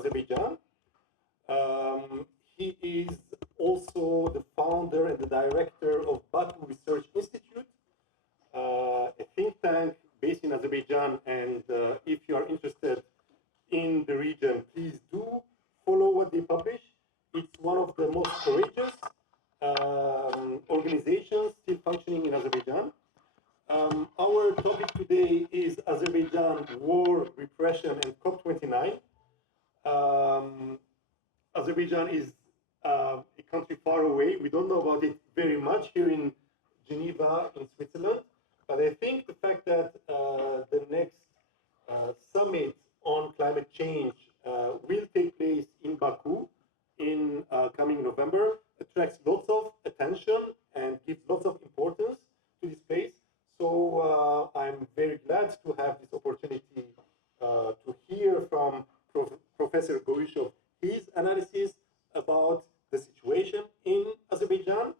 Azerbaijan. He is also the founder and the director of Baku Research Institute, a think tank based in Azerbaijan. And if you are interested in the region, please do follow what they publish. It's one of the most courageous organizations still functioning in Azerbaijan. Our topic today is Azerbaijan, war, repression, and COP-29. Azerbaijan is a country far away. We don't know about it very much here in Geneva, in Switzerland. But I think the fact that the next summit on climate change will take place in Baku in coming November attracts lots of attention and gives lots of importance to this place. So I'm very glad to have this opportunity to hear from Professor Goyushov his analysis about the situation in Azerbaijan.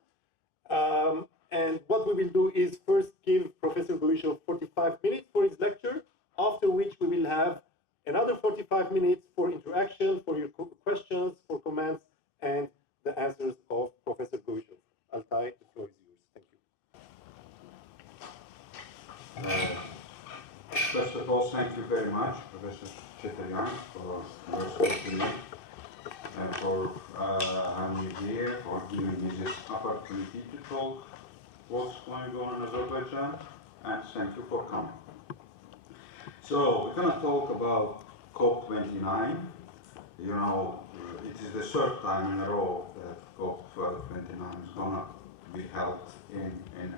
And what we will do is first give Professor Goyushov 45 minutes for his lecture, after which we will have another 45 minutes for interaction, for your questions, for comments, and the answers of Professor Goyushov. Altay, the floor is yours. Thank you. First of all, thank you very much, Professor Chetaryan, for your me, and for having me here, for giving me this opportunity to talk what's going on in Azerbaijan, and thank you for coming. So we're going to talk about COP-29. You know, it is the third time in a row that COP-29 is going to be held in an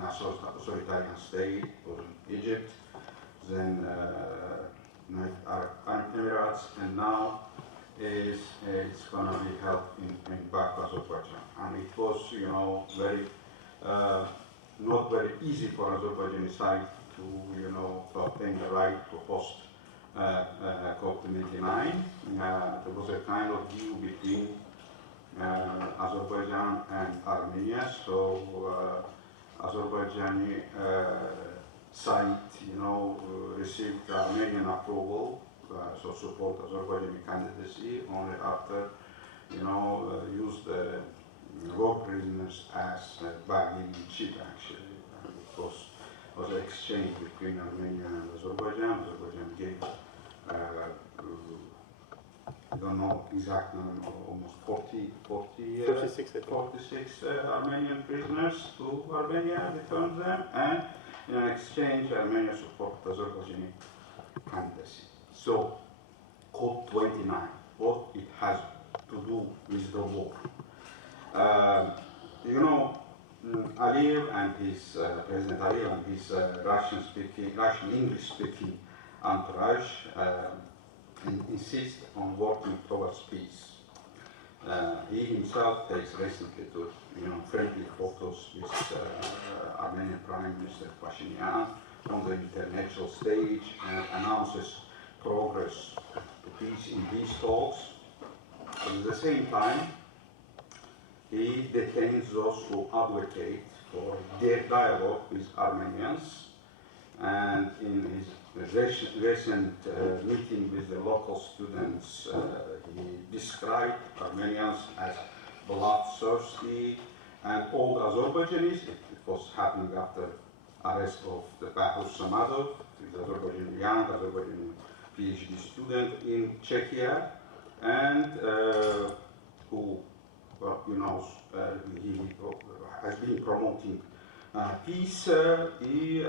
authoritarian state, or in Egypt, then United Arab Emirates, and now it's going to be held in Baku, Azerbaijan. And it was, you know, very not very easy for Azerbaijani side to, you know, to obtain the right to host COP-29. There was a kind of deal between Azerbaijan and Armenia. So Azerbaijani side, you know, received Armenian approval, so support Azerbaijani candidacy only after, you know, used the war prisoners as bargaining chip, actually. It was an exchange between Armenia and Azerbaijan. Azerbaijan gave, I don't know exact number, almost 46 Armenian prisoners to Armenia, returned them, and in an exchange, Armenia supported Azerbaijani candidacy. So, COP-29, what it has to do with the war. You know, Aliyev and his President Aliyev and his Russian English-speaking entourage insist on working towards peace. He himself takes recently to, you know, friendly photos with Armenian Prime Minister Pashinyan on the international stage and announces progress to peace in these talks. At the same time, he detains those who advocate for their dialogue with Armenians, and in his recent meeting with the local students, he described Armenians as bloodthirsty, and all Azerbaijanis. It was happening after arrest of the Bahur Samadov, the Azerbaijani young Azerbaijani PhD student in Czechia, and who, you know, he has been promoting peace. He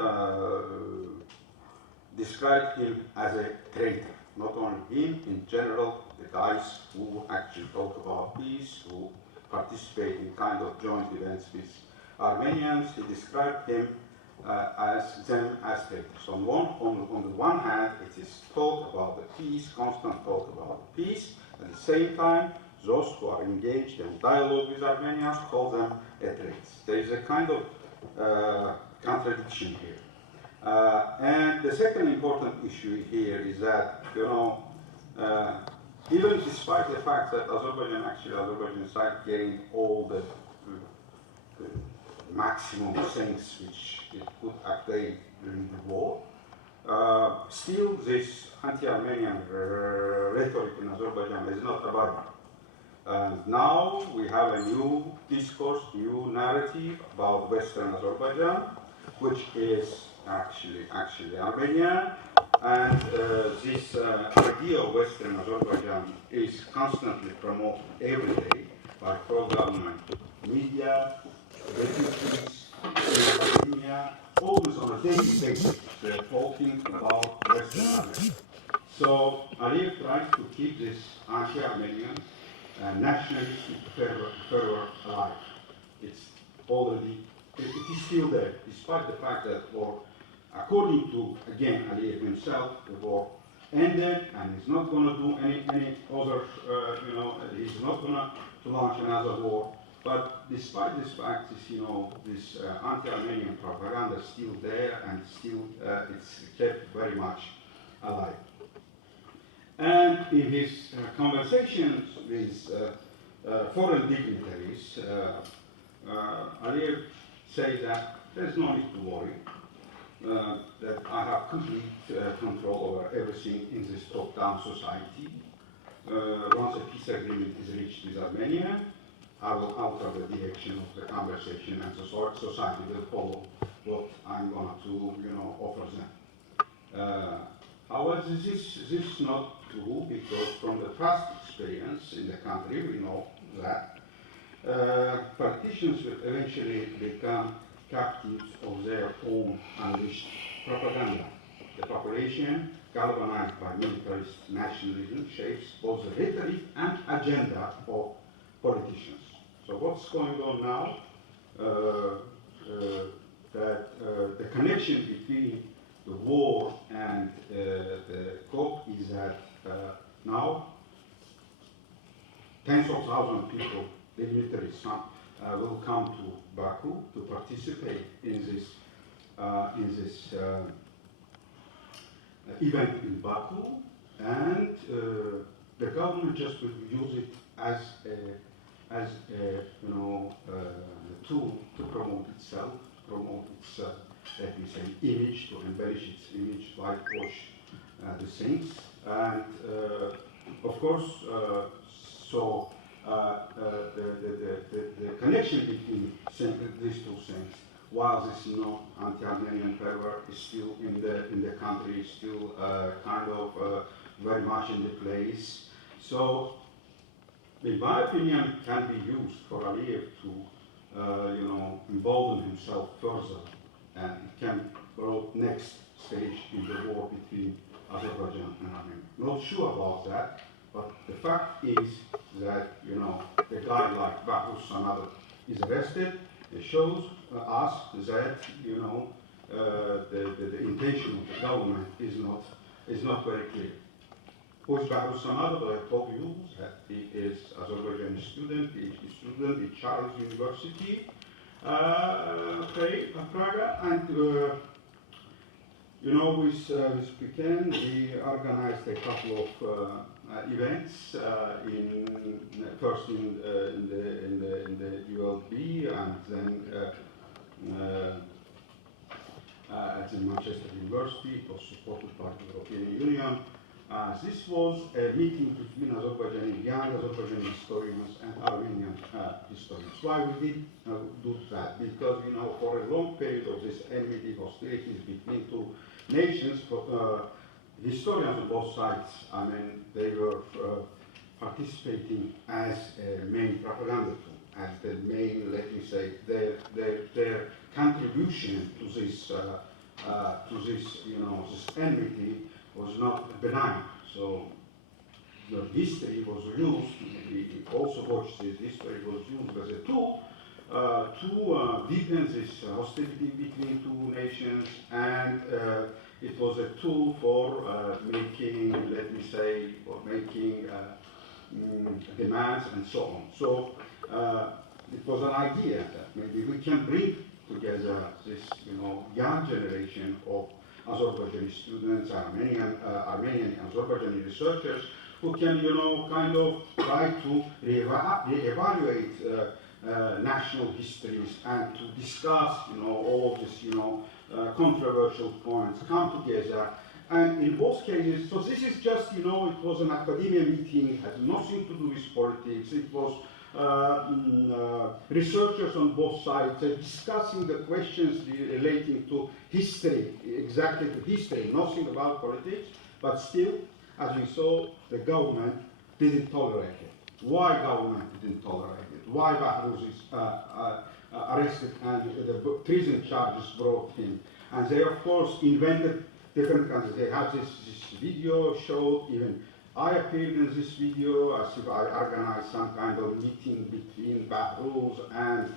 described him as a traitor. Not only him, in general, the guys who actually talk about peace, who participate in kind of joint events with Armenians, he described him as traitors. On the one hand, it is talk about the peace, constant talk about the peace. At the same time, those who are engaged in dialogue with Armenians call them traitors. There is a kind of contradiction here. And the second important issue here is that, you know, even despite the fact that Azerbaijan side gained all the maximum things which it could attain during the war, Still, this anti-Armenian rhetoric in Azerbaijan is not abiding. And now we have a new discourse, new narrative about Western Azerbaijan, which is actually Armenia. And this idea of Western Azerbaijan is constantly promoted every day by pro-government media, refugees, academia, always on a daily basis. They're talking about Western Armenia. So Aliyev tries to keep this anti-Armenian nationalistic fervor alive. It's already, it is still there, despite the fact that, or according to, again, Aliyev himself, the war ended and he's not going to do any other, he's not going to launch another war. But despite this fact, this anti-Armenian propaganda is still there and still it's kept very much alive. And in his conversations with foreign dignitaries, Aliyev said that there's no need to worry, that I have complete control over everything in this top-down society. Once a peace agreement is reached with Armenia, I will alter the direction of the conversation and the society will follow what I'm going to offer them. However, this is not true because from the past experience in the country, we know that politicians will eventually become captives of their own unleashed propaganda. The population, galvanized by militarist nationalism, shapes both the rhetoric and agenda of politicians. So what's going on now? That the connection between the war and the COP is that now tens of thousands of people, dignitaries, will come to Baku to participate in this event in Baku, and the government just will use it as a tool to promote itself, promote its let me say, image, to embellish its image, whitewash the things. And of course, the connection between these two things, while this anti-Armenian fervor is still in the country, still kind of very much in the place. So, in my opinion, can be used for Aliyev to embolden himself further, and it can go next stage in the war between Azerbaijan and Armenia. Not sure about that, but the fact is that the guy like Bahruz Samadov is arrested. It shows us that the intention of the government is not very clear. Who is Bahruz Samadov? I told you that he is Azerbaijani student, PhD student at Charles University, Praga, and with Pekin, we organized a couple of events. First in the ULB, and then at the Manchester University. It was supported by the European Union. This was a meeting between young Azerbaijani historians and Armenian historians. Why we did do that? Because for a long period of this enmity, hostilities between two nations, historians on both sides, they were participating as a main propaganda tool, as the main, let me say, their contribution to this enmity was not benign. So the history was used, we also watched this, history was used as a tool to deepen this hostility between two nations, and it was a tool for making, let me say, for making demands and so on. So it was an idea that maybe we can bring together this, young generation of Azerbaijani students, Armenian Azerbaijani researchers, who can, kind of try to re-evaluate national histories and to discuss, all of this, controversial points come together. And in both cases, so this is just, it was an academia meeting, had nothing to do with politics. It was researchers on both sides discussing the questions relating to history, exactly to history, nothing about politics, but still, as we saw, the government didn't tolerate it. Why government didn't tolerate it? Why Bahruz is arrested and the treason charges brought him? And they, of course, invented different kinds. They have this video showed, even I appeared in this video as if I organized some kind of meeting between Bahruz and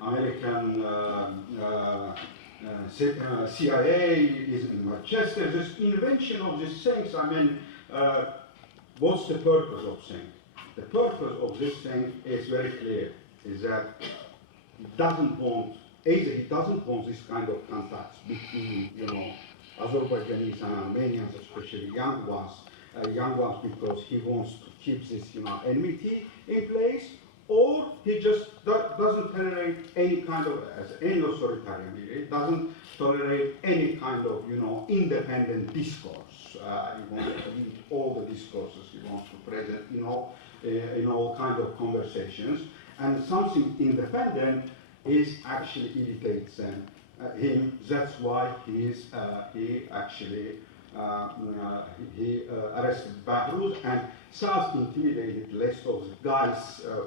American CIA is in Manchester. This invention of these things, I mean, what's the purpose of thing? The purpose of this thing is very clear, is that it doesn't want, either he doesn't want this kind of contacts between, Azerbaijanis and Armenians, especially young ones because he wants to keep this, enmity in place, or he just doesn't tolerate any kind of, as any authoritarian leader, doesn't tolerate any kind of, independent discourse. He wants to limit all the discourses he wants to present, in all kind of conversations, and something independent is actually irritates him. That's why he arrested Bahruz and thus intimidated the rest of the guys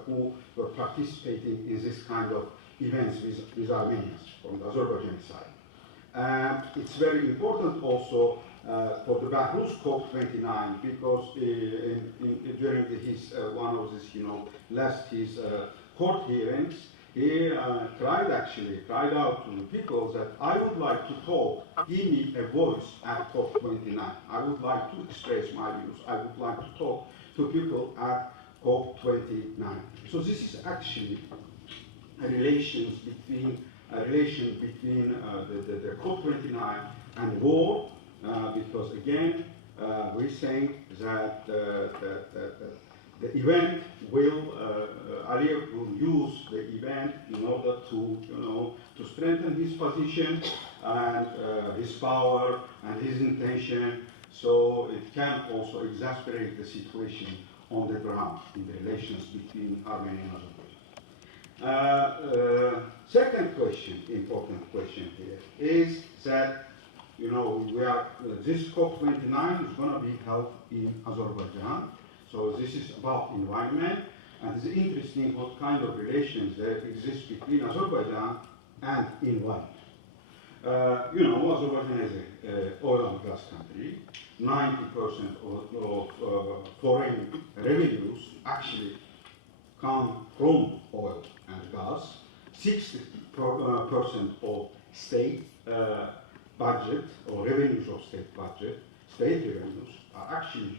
who were participating in this kind of events with Armenians from the Azerbaijani side. It's very important also for the Bahruz COP-29 because during his one of his court hearings, he cried out to the people that I would like to talk, give me a voice at COP29. I would like to express my views. I would like to talk to people at COP29. So this is actually a relation between the COP29 and war, because again, we think that the event will, Aliyev will use the event in order to strengthen his position and his power and his intention, so it can also exasperate the situation on the ground in the relations between Armenia and Azerbaijan. Second question, important question here, is that this COP29 is going to be held in Azerbaijan. So this is about environment, and it's interesting what kind of relations there exist between Azerbaijan and environment. Azerbaijan is an oil and gas country. 90% of foreign revenues actually come from oil and gas. 60% of state budget or revenues of state budget, state revenues are actually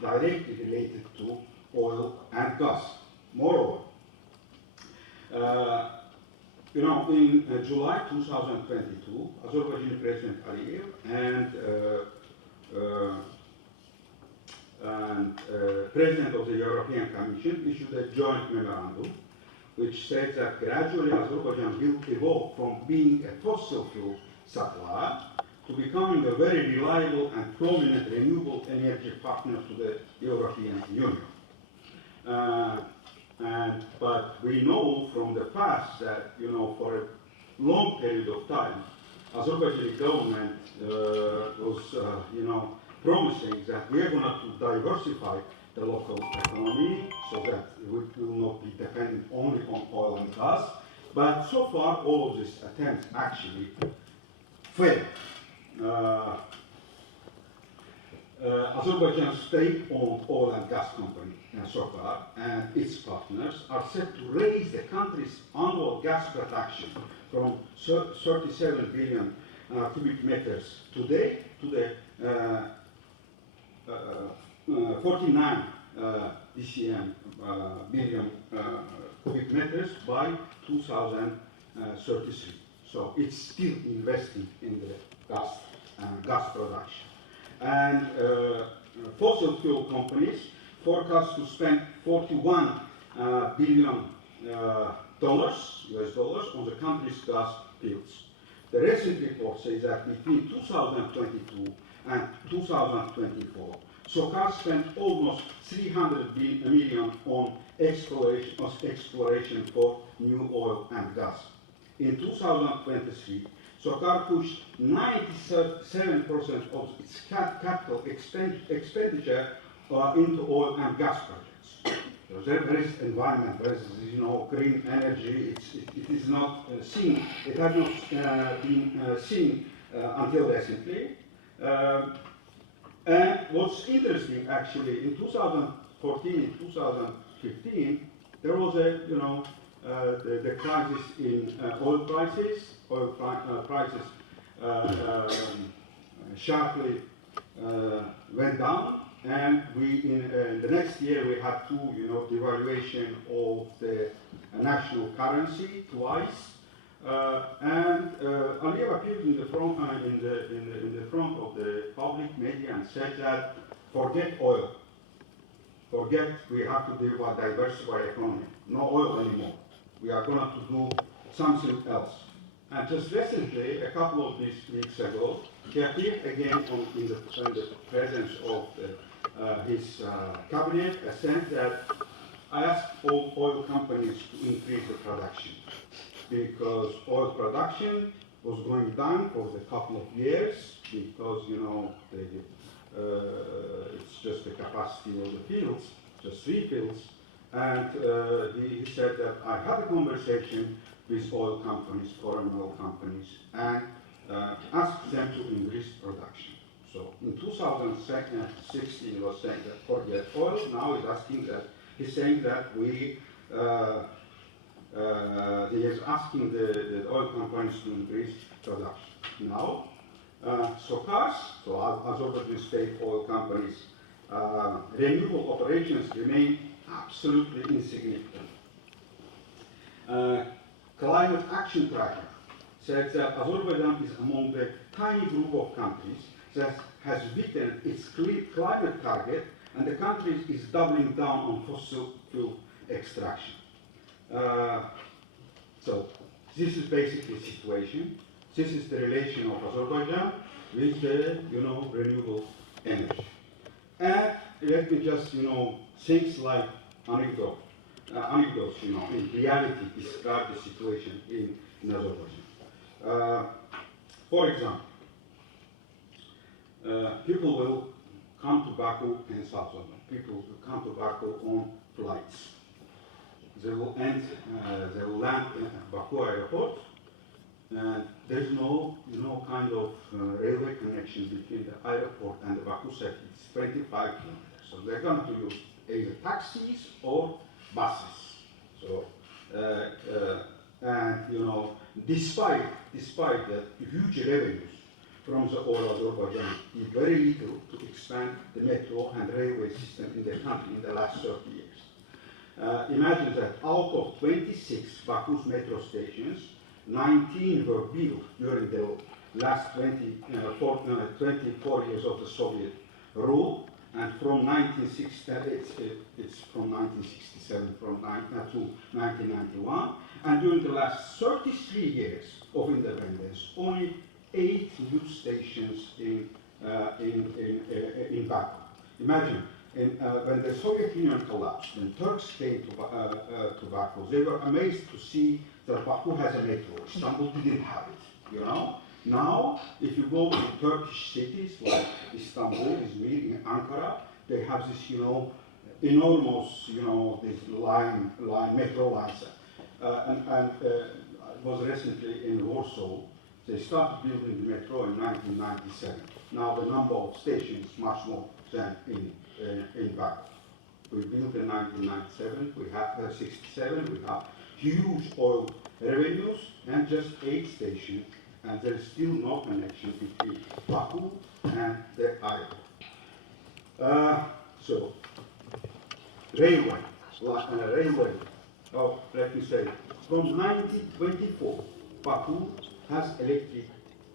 directly related to oil and gas. Moreover, in July 2022, Azerbaijani President Aliyev and President of the European Commission issued a joint memorandum which said that gradually Azerbaijan will evolve from being a fossil fuel supplier to becoming a very reliable and prominent renewable energy partner to the European Union. But we know from the past that, for a long period of time, Azerbaijani government was, promising that we are going to diversify the local economy so that we will not be dependent only on oil and gas. But so far, all of these attempts actually failed. Azerbaijan's state-owned oil and gas company, SOCAR, and its partners are set to raise the country's annual gas production from 37 billion cubic meters today to the 49 BCM billion cubic meters by 2033. So it's still investing in the gas production. And fossil fuel companies forecast to spend $41 billion US dollars on the country's gas fields. The recent report says that between 2022 and 2024, SOCAR spent almost 300 million on exploration for new oil and gas. In 2023, SOCAR pushed 97% of its capital expenditure into oil and gas projects. So there is environment, there is, green energy. It is not seen. It has not been seen until recently. And what's interesting, actually, in 2014 and 2015, there was a, the crisis in oil prices. Prices sharply went down, and in the next year we had two, devaluation of the national currency twice. And Aliyev appeared in the front of the public media and said that forget oil, we have to do a diversified economy, no oil anymore. We are going to do something else. And just recently, a couple of weeks ago, he appeared again in the presence of his cabinet, saying that I asked all oil companies to increase the production, because oil production was going down for a couple of years because, it's just the capacity of the fields, just 3 fields. And he said that I had a conversation with oil companies, foreign oil companies, and asked them to increase production. So in 2016, he was saying that forget oil. Now he's saying that he is asking the oil companies to increase production. Now, SOCAR's, so Azerbaijan state oil companies, renewable operations remain absolutely insignificant. Climate Action Tracker says that Azerbaijan is among the tiny group of countries that has beaten its climate target, and the country is doubling down on fossil fuel extraction. So this is basically the situation. This is the relation of Azerbaijan with the renewable energy. And let me just things like anecdotes in reality describe the situation in Azerbaijan. For example, people will come to Baku and South Sudan. People will come to Baku on flights. They will land at Baku airport, and there's no kind of railway connection between the airport and the Baku city. It's 25 kilometers. So they're going to use either taxis or buses. So despite the huge revenues from the oil Azerbaijan, did very little to expand the metro and railway system in the country in the last 30 years. Imagine that out of 26 Baku's metro stations, 19 were built during the last 24 years of the Soviet rule, and from 1967 to 1991, and during the last 33 years of independence, only 8 new stations in Baku. Imagine, when the Soviet Union collapsed, when Turks came to Baku, they were amazed to see that Baku has a metro. Istanbul didn't have it, Now, if you go to Turkish cities like Istanbul, Izmir, Ankara, they have this, enormous, this metro lines. I was recently in Warsaw. They started building the metro in 1997. Now the number of stations is much more than in Baku. We built in 1997. We have 67. We have huge oil revenues and just 8 stations. And there is still no connection between Baku and the airport. So, railway. Let me say, from 1924, Baku has electric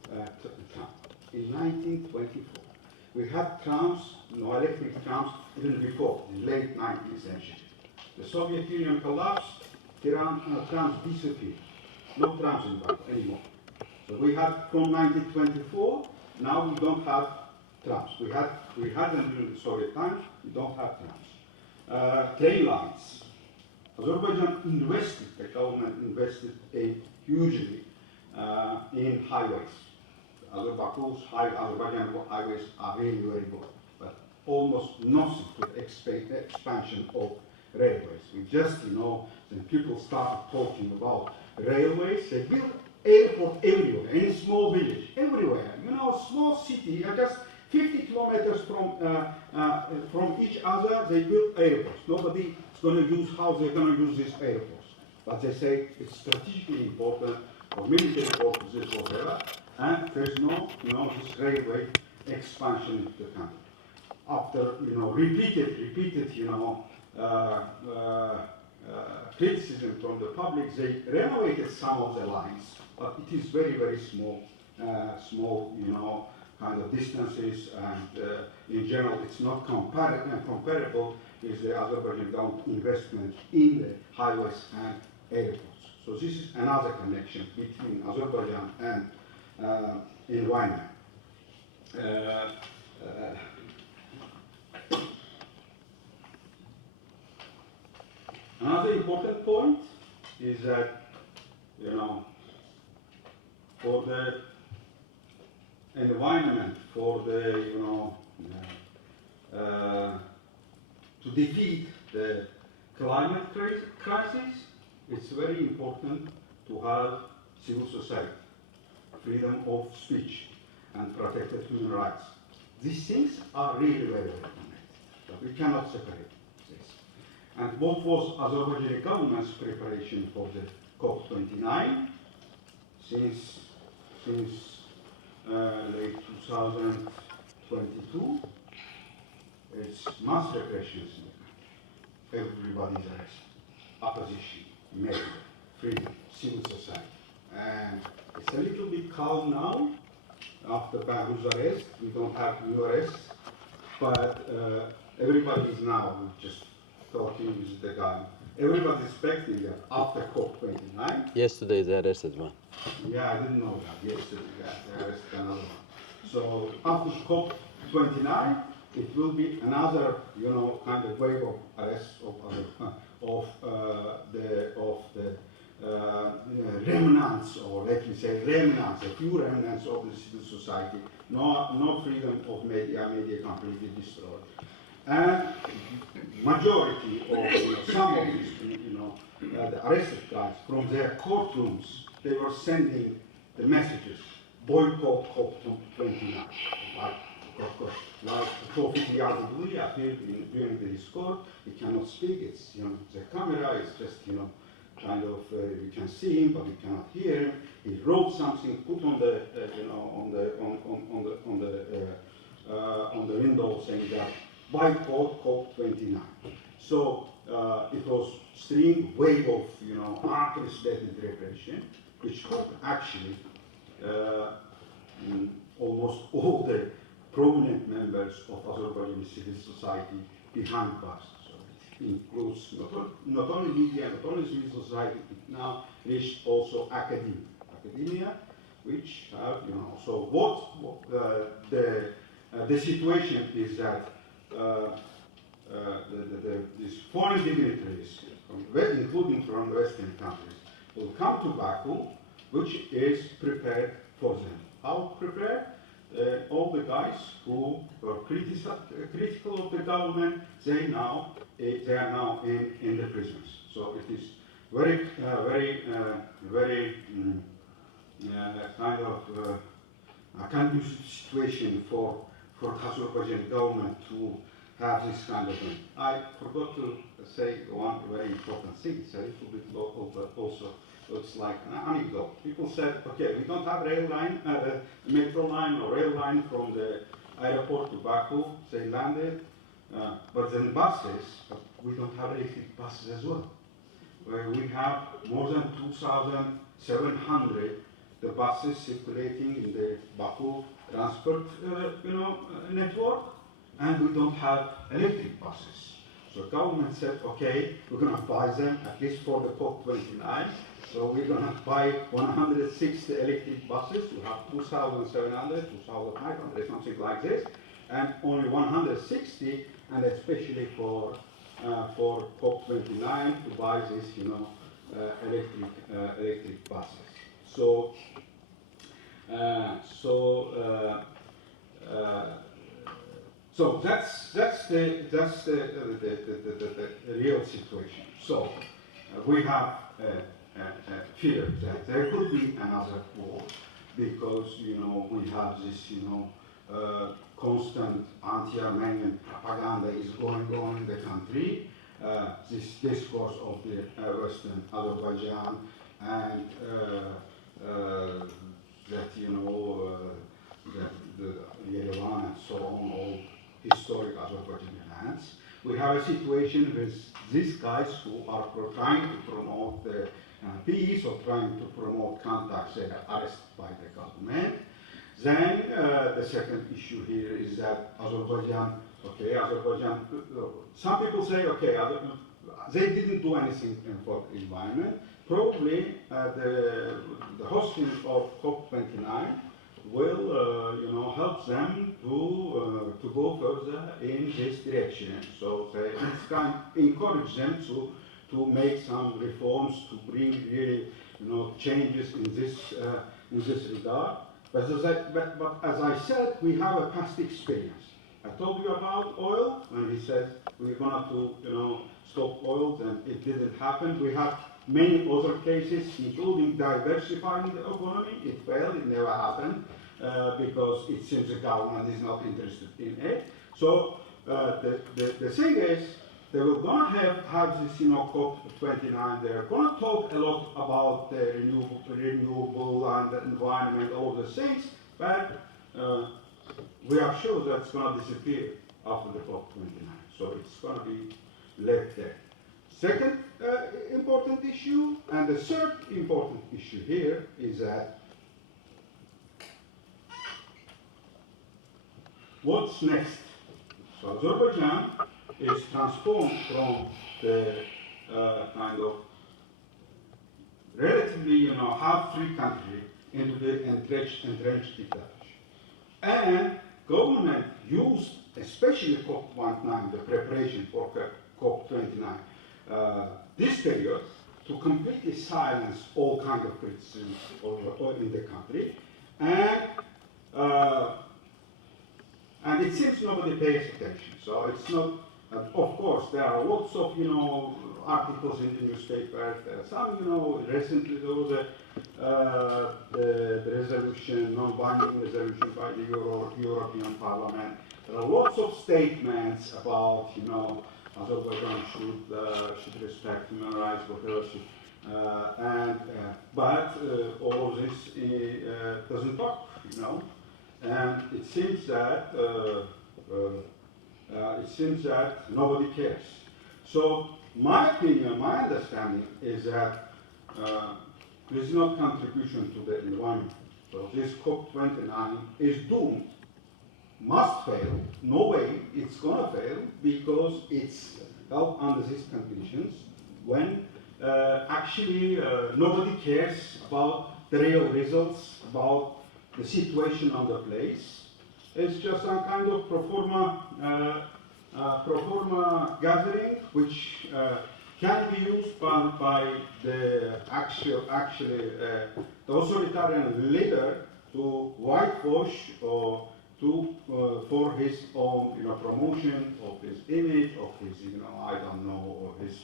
tram. In 1924, we had trams, electric trams, even before the late 19th century. The Soviet Union collapsed, trams disappeared. No trams in Baku anymore. So we had from 1924, now we don't have trams. We had them during the Soviet times, we don't have trams. Train lines. Azerbaijan invested, the government invested hugely in highways. Baku's Azerbaijan highways are really very good, but almost nothing to the expansion of railways. We just, when people started talking about railways, they built airport everywhere, in a small village, everywhere. A small city, just 50 kilometers from each other, they built airports. Nobody is going to use how they're going to use these airports. But they say it's strategically important for military purposes, whatever, and there's no, this railway expansion into the country. After, repeated, criticism from the public, they renovated some of the lines, but it is very, very small, kind of distances, and in general, it's not comparable with the Azerbaijan government investment in the highways and airports. So this is another connection between Azerbaijan and environment. Another important point is that, for the environment, for the, to defeat the climate crisis, it's very important to have civil society, freedom of speech, and protected human rights. These things are really very, very connected, but we cannot separate this. And what was Azerbaijani government's preparation for the COP-29 since late 2022? It's mass repressions in the country. Everybody's arrested. Opposition, media, freedom, civil society. And it's a little bit calm now after Bahrou's arrest. We don't have new arrests, but everybody is now just talking with the guy. Everybody's expecting that after COP-29. Yesterday they arrested one. Yeah, I didn't know that. Yesterday, they arrested another one. So after COP-29, it will be another, kind of wave of arrests of the remnants, or let me say remnants, a few remnants of the civil society. No freedom of media completely destroyed. And majority of some of these, the arrested guys from their courtrooms, they were sending the messages, boycott COP29. Like Tawfiq Yazidli appeared during the discourse, he cannot speak. It's the camera is just kind of we can see him, but we cannot hear him. He wrote something, put on the on the window saying that boycott COP29. So it was string wave of unprecedented repression, which put actually almost all the prominent members of Azerbaijani civil society behind bars. So it includes not only media, not only civil society, it now reached also academia, which have, so what the situation is that these foreign dignitaries, including from Western countries, will come to Baku, which is prepared for them. How prepared? All the guys who were critical of the government, they are now in the prisons. So it is very kind of a conducive situation for the Azerbaijan government to have this kind of thing. I forgot to say one very important thing. It's a little bit local, but also looks like an anecdote. People said, okay, we don't have rail line, metro line or rail line from the airport to Baku, they landed, but then buses, but we don't have electric buses as well. We have more than 2,700 the buses circulating in the Baku transport network, and we don't have electric buses. So government said, okay, we're going to buy them at least for the COP-29. So we're going to buy 160 electric buses. We have 2,700, 2,500, something like this, and only 160, and especially for COP29 to buy this, electric buses. So so that's the real situation. So we have fear that there could be another war because we have this constant anti-Armenian propaganda is going on in the country. This discourse of the Western Azerbaijan and that the Yerevan and so on, all historic Azerbaijani lands. We have a situation with these guys who are trying to promote the peace or trying to promote contacts. They are arrested by the government. Then the second issue here is that Azerbaijan, some people say, okay, they didn't do anything for the environment. Probably the hosting of COP29 will help them to go further in this direction. So it can encourage them to make some reforms, to bring really changes in this regard. But as I said, we have a past experience. I told you about oil when he said we're going to stop oil, and it didn't happen. We have many other cases, including diversifying the economy. It failed, it never happened, because it seems the government is not interested in it. So the thing is, they were going to have this COP29. They're going to talk a lot about the renewable and the environment, all the things, but we are sure that's going to disappear after the COP29. So it's going to be left there. Second important issue, and the third important issue here is that what's next? So Azerbaijan is transformed from the kind of relatively half-free country into the entrenched dictatorship. And government used, especially COP-29, the preparation for COP-29, this period to completely silence all kinds of criticism in the country. And it seems nobody pays attention. So it's not, of course, there are lots of, articles in the newspapers. There are some, recently there was the resolution, non-binding resolution by the European Parliament. There are lots of statements about, Azerbaijan should respect human rights, whatever. But all of this doesn't work, and it seems that nobody cares. So my opinion, my understanding is that there is no contribution to the environment. So this COP29 is doomed, must fail. No way it's going to fail because it's held under these conditions when actually nobody cares about the real results, about the situation on the place. It's just some kind of pro forma gathering which can be used by the the authoritarian leader to whitewash or for his own promotion of his image, of his I don't know, or his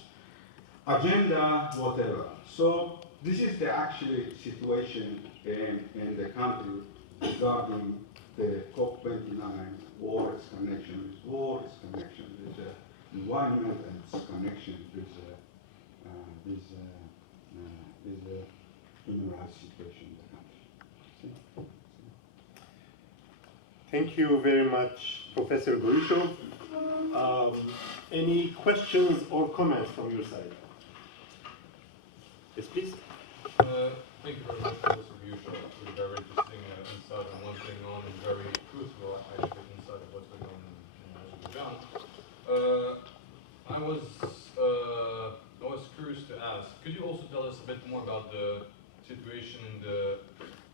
agenda, whatever. So this is the actual situation in the country regarding the COP29 war, its connection with war, its connection with the environment, and its connection with the human rights situation in the country. Thank you very much, Professor Goyushov. Any questions or comments from your side? Yes, please. Thank you very much for this review, Sean. It's really very interesting insight on what's going on and very truthful, actually, insight of what's going on in Azerbaijan. I'm I was curious to ask, could you also tell us a bit more about the situation in the,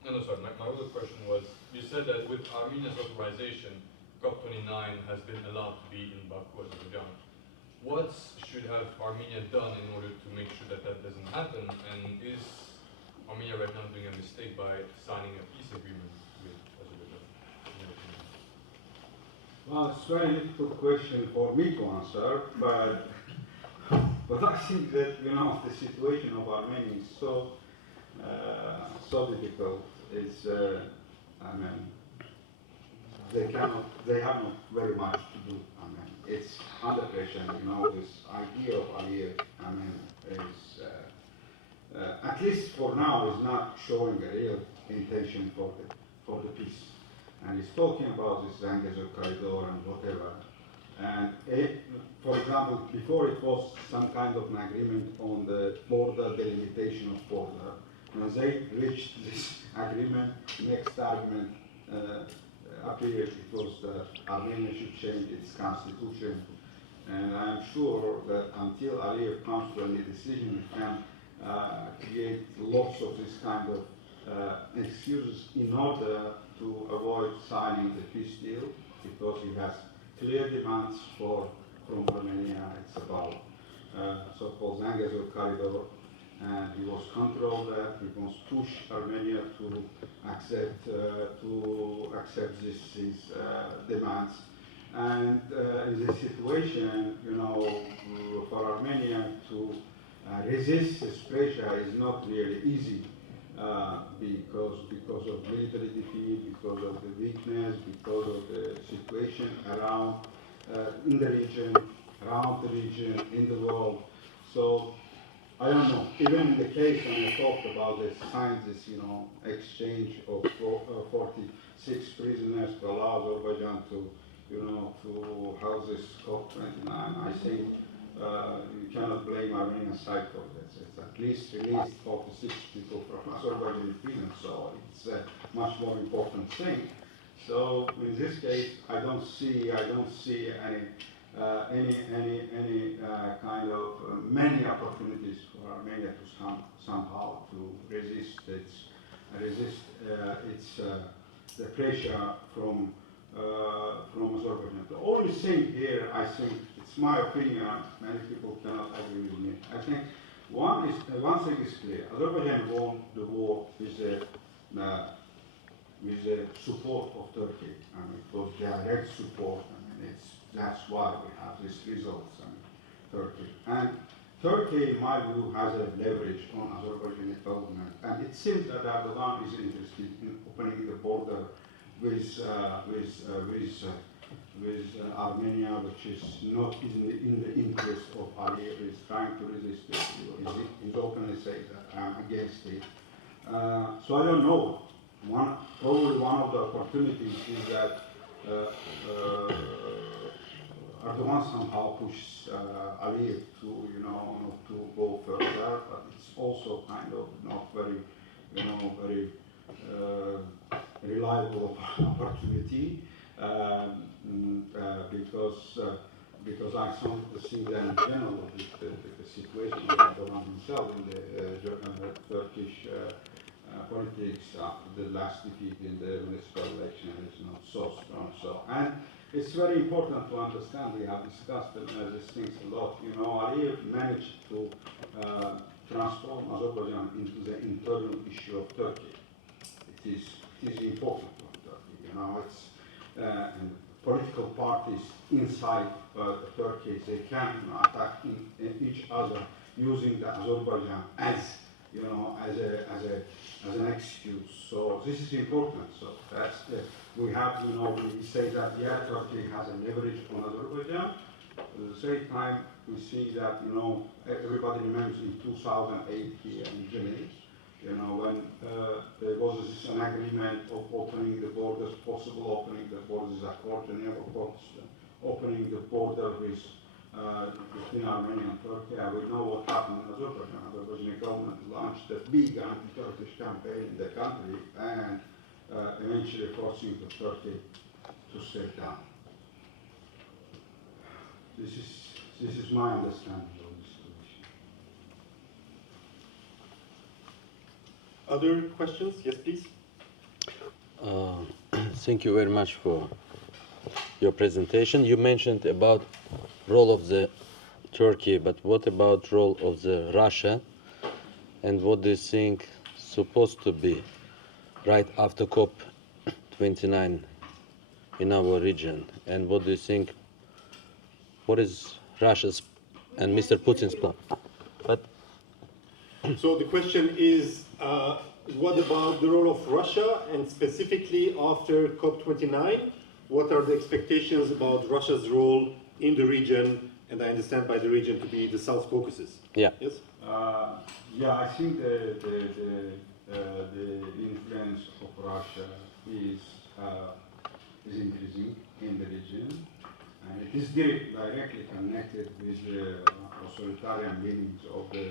no, sorry, my other question was, you said that with Armenia's authorization, COP-29 has been allowed to be in Baku, Azerbaijan. What should have Armenia done in order to make sure that that doesn't happen? And is Armenia right now doing a mistake by signing a peace agreement with Azerbaijan? Well, it's a very difficult question for me to answer, but I think that the situation of Armenia is so difficult. It's I mean, they have not very much to do. I mean, it's under pressure. This idea of Aliyev, I mean, is at least for now is not showing a real intention for the peace. And he's talking about this Zangezur corridor and whatever. And for example, before it was some kind of an agreement on the border delimitation of border. When they reached this agreement, next argument appeared, it was that Armenia should change its constitution. And I'm sure that until Aliyev comes to any decision, it can create lots of this kind of excuses in order to avoid signing the peace deal, because he has clear demands from Armenia. It's about so-called Zangezur corridor, and he was controlled that he wants to push Armenia to accept his demands. And in this situation, for Armenia to resist this pressure is not really easy. Because of military defeat, because of the weakness, because of the situation around in the region, around the region, in the world. So I don't know. Even in the case when I talked about the signs, this exchange of 46 prisoners to allow Azerbaijan to house this COP-29, I think you cannot blame Armenian side for this. It's at least released 46 people from Azerbaijani prison, so it's a much more important thing. So in this case, I don't see any kind of many opportunities for Armenia to somehow to resist the pressure from Azerbaijan. The only thing here, I think, it's my opinion, many people cannot agree with me. I think one thing is clear: Azerbaijan won the war with the support of Turkey. I mean, it was direct support. I mean, that's why we have these results. I mean, Turkey and Turkey, in my view, has a leverage on Azerbaijani government, and it seems that Erdogan is interested in opening the border with Armenia, which is not in the interest of Aliyev. Is trying to resist it. He's openly saying that I'm against it. So I don't know. Probably one of the opportunities is that Erdogan somehow pushes Aliyev to not to go further, but it's also kind of not very reliable opportunity because I think that in general the situation of Erdogan himself in the Turkish politics after the last defeat in the municipal election is not so strong. And it's very important to understand. We have discussed these things a lot. Aliyev managed to transform Azerbaijan into the internal issue of Turkey. It is important for Turkey. It's and political parties inside Turkey, they can attack each other using the Azerbaijan as an excuse. So this is important. So that's we have we say that Turkey has a leverage on Azerbaijan. At the same time, we see that everybody remembers in 2008 here in Geneva. When there was an agreement of opening the borders, possible opening the borders, according to opening the border with between Armenia and Turkey. And we know what happened in Azerbaijan. The Azerbaijani government launched a big anti-Turkish campaign in the country and eventually forcing Turkey to step down. This is This is my understanding of the situation. Other questions? Yes, please. Thank you very much for your presentation. You mentioned about role of the Turkey, but what about role of the Russia? And what do you think supposed to be right after COP-29 in our region? And what do you think, what is Russia's and Mr. Putin's plan? But So the question is, what about the role of Russia, and specifically after COP29? What are the expectations about Russia's role in the region? And I understand by the region to be the South Caucasus. yeah. Yes? Yeah, I think the influence of Russia is increasing in the region, and it is directly connected with the authoritarian leanings of the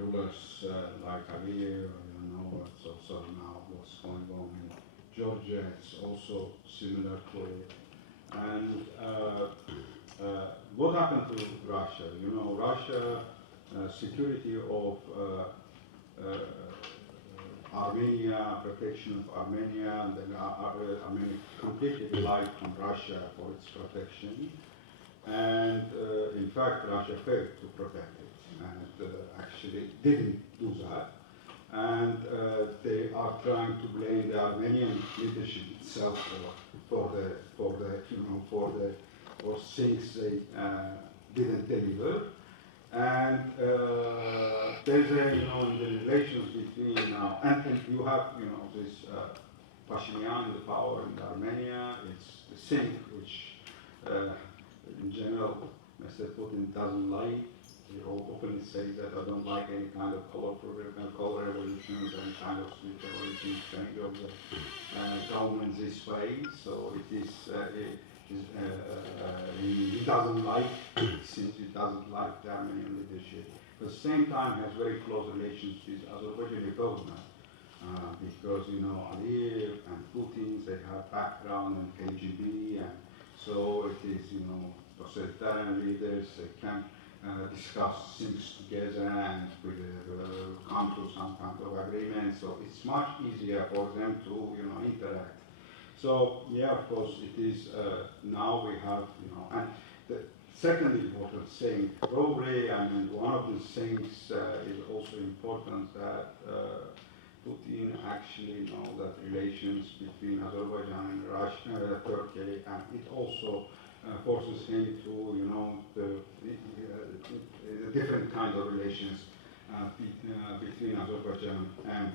rulers like Aliyev. I don't know, it's also now what's going on in Georgia. It's also similar to it. And what happened to Russia? You know, Russia security of Armenia, protection of Armenia, and then Armenia completely relied on Russia for its protection. And in fact, Russia failed to protect it, and actually didn't do that. And they are trying to blame the Armenian leadership itself for things they didn't deliver. And there's a, in the relations between, and you have, this Pashinyan, the power in Armenia, it's the sink, which in general, Mr. Putin doesn't like. He openly says that I don't like any kind of color revolutions, any kind of sweet revolution, change of the government this way. So it is, he doesn't like, since he doesn't like the Armenian leadership. At the same time, has very close relations with Azerbaijani government. Because, Aliyev and Putin, they have background in KGB, and so it is, authoritarian leaders, they can discuss things together and come to some kind of agreement. So it's much easier for them to, interact. So yeah, of course, it is. Now we have, and the second important thing, probably, one of the things is also important that Putin actually know that relations between Azerbaijan and Russia, Turkey, and it also forces him to, the different kind of relations between Azerbaijan and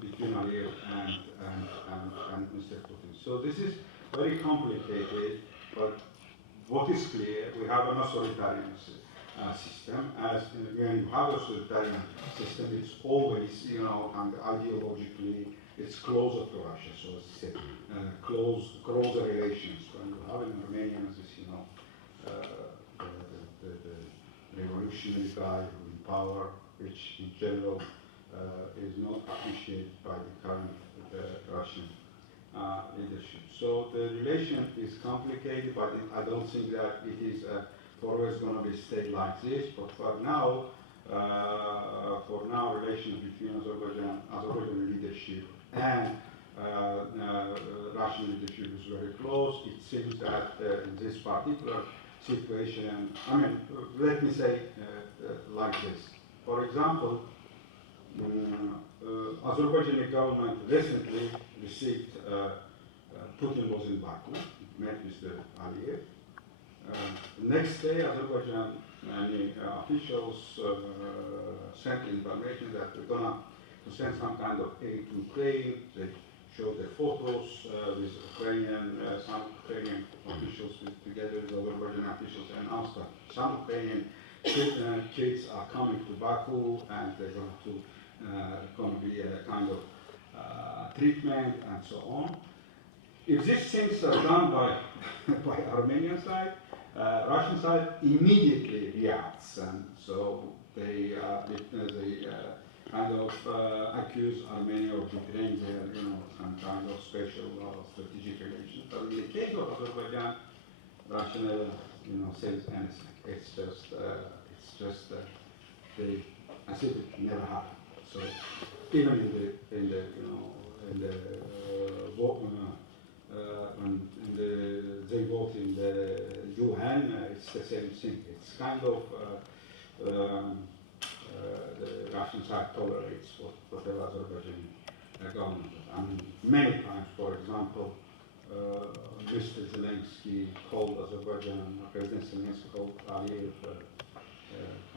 between Aliyev and Mr. Putin. So this is very complicated, but what is clear, we have an authoritarian system. As when you have a authoritarian system, it's always, and ideologically, it's closer to Russia. So it's closer relations. When you have an Armenian, as the revolutionary guy who in power, which in general is not appreciated by the current Russian leadership. So the relation is complicated, but I don't think that it is always going to be stay like this. But for now, relations between Azerbaijani leadership and Russian leadership is very close. It seems that in this particular situation, let me say like this. For example, Azerbaijani government recently received, Putin was in Baku, met Mr. Aliyev. The next day, Azerbaijan officials sent information that we're going to send some kind of aid to Ukraine. They showed their photos with some Ukrainian officials together with Azerbaijan officials, and announced that some Ukrainian kids are coming to Baku, and they're going to be a kind of treatment and so on. If these things are done by Armenian side, Russian side immediately reacts, and so they kind of accuse Armenia of betraying their, some kind of special strategic relations. But in the case of Azerbaijan, Russia never, says anything. It's just they, as if it never happened. So even when they vote in the UN, it's the same thing. It's kind of the Russian side tolerates whatever Azerbaijani government. I mean, many times, for example, Mr. Zelensky called Azerbaijan, President Zelensky called Aliyev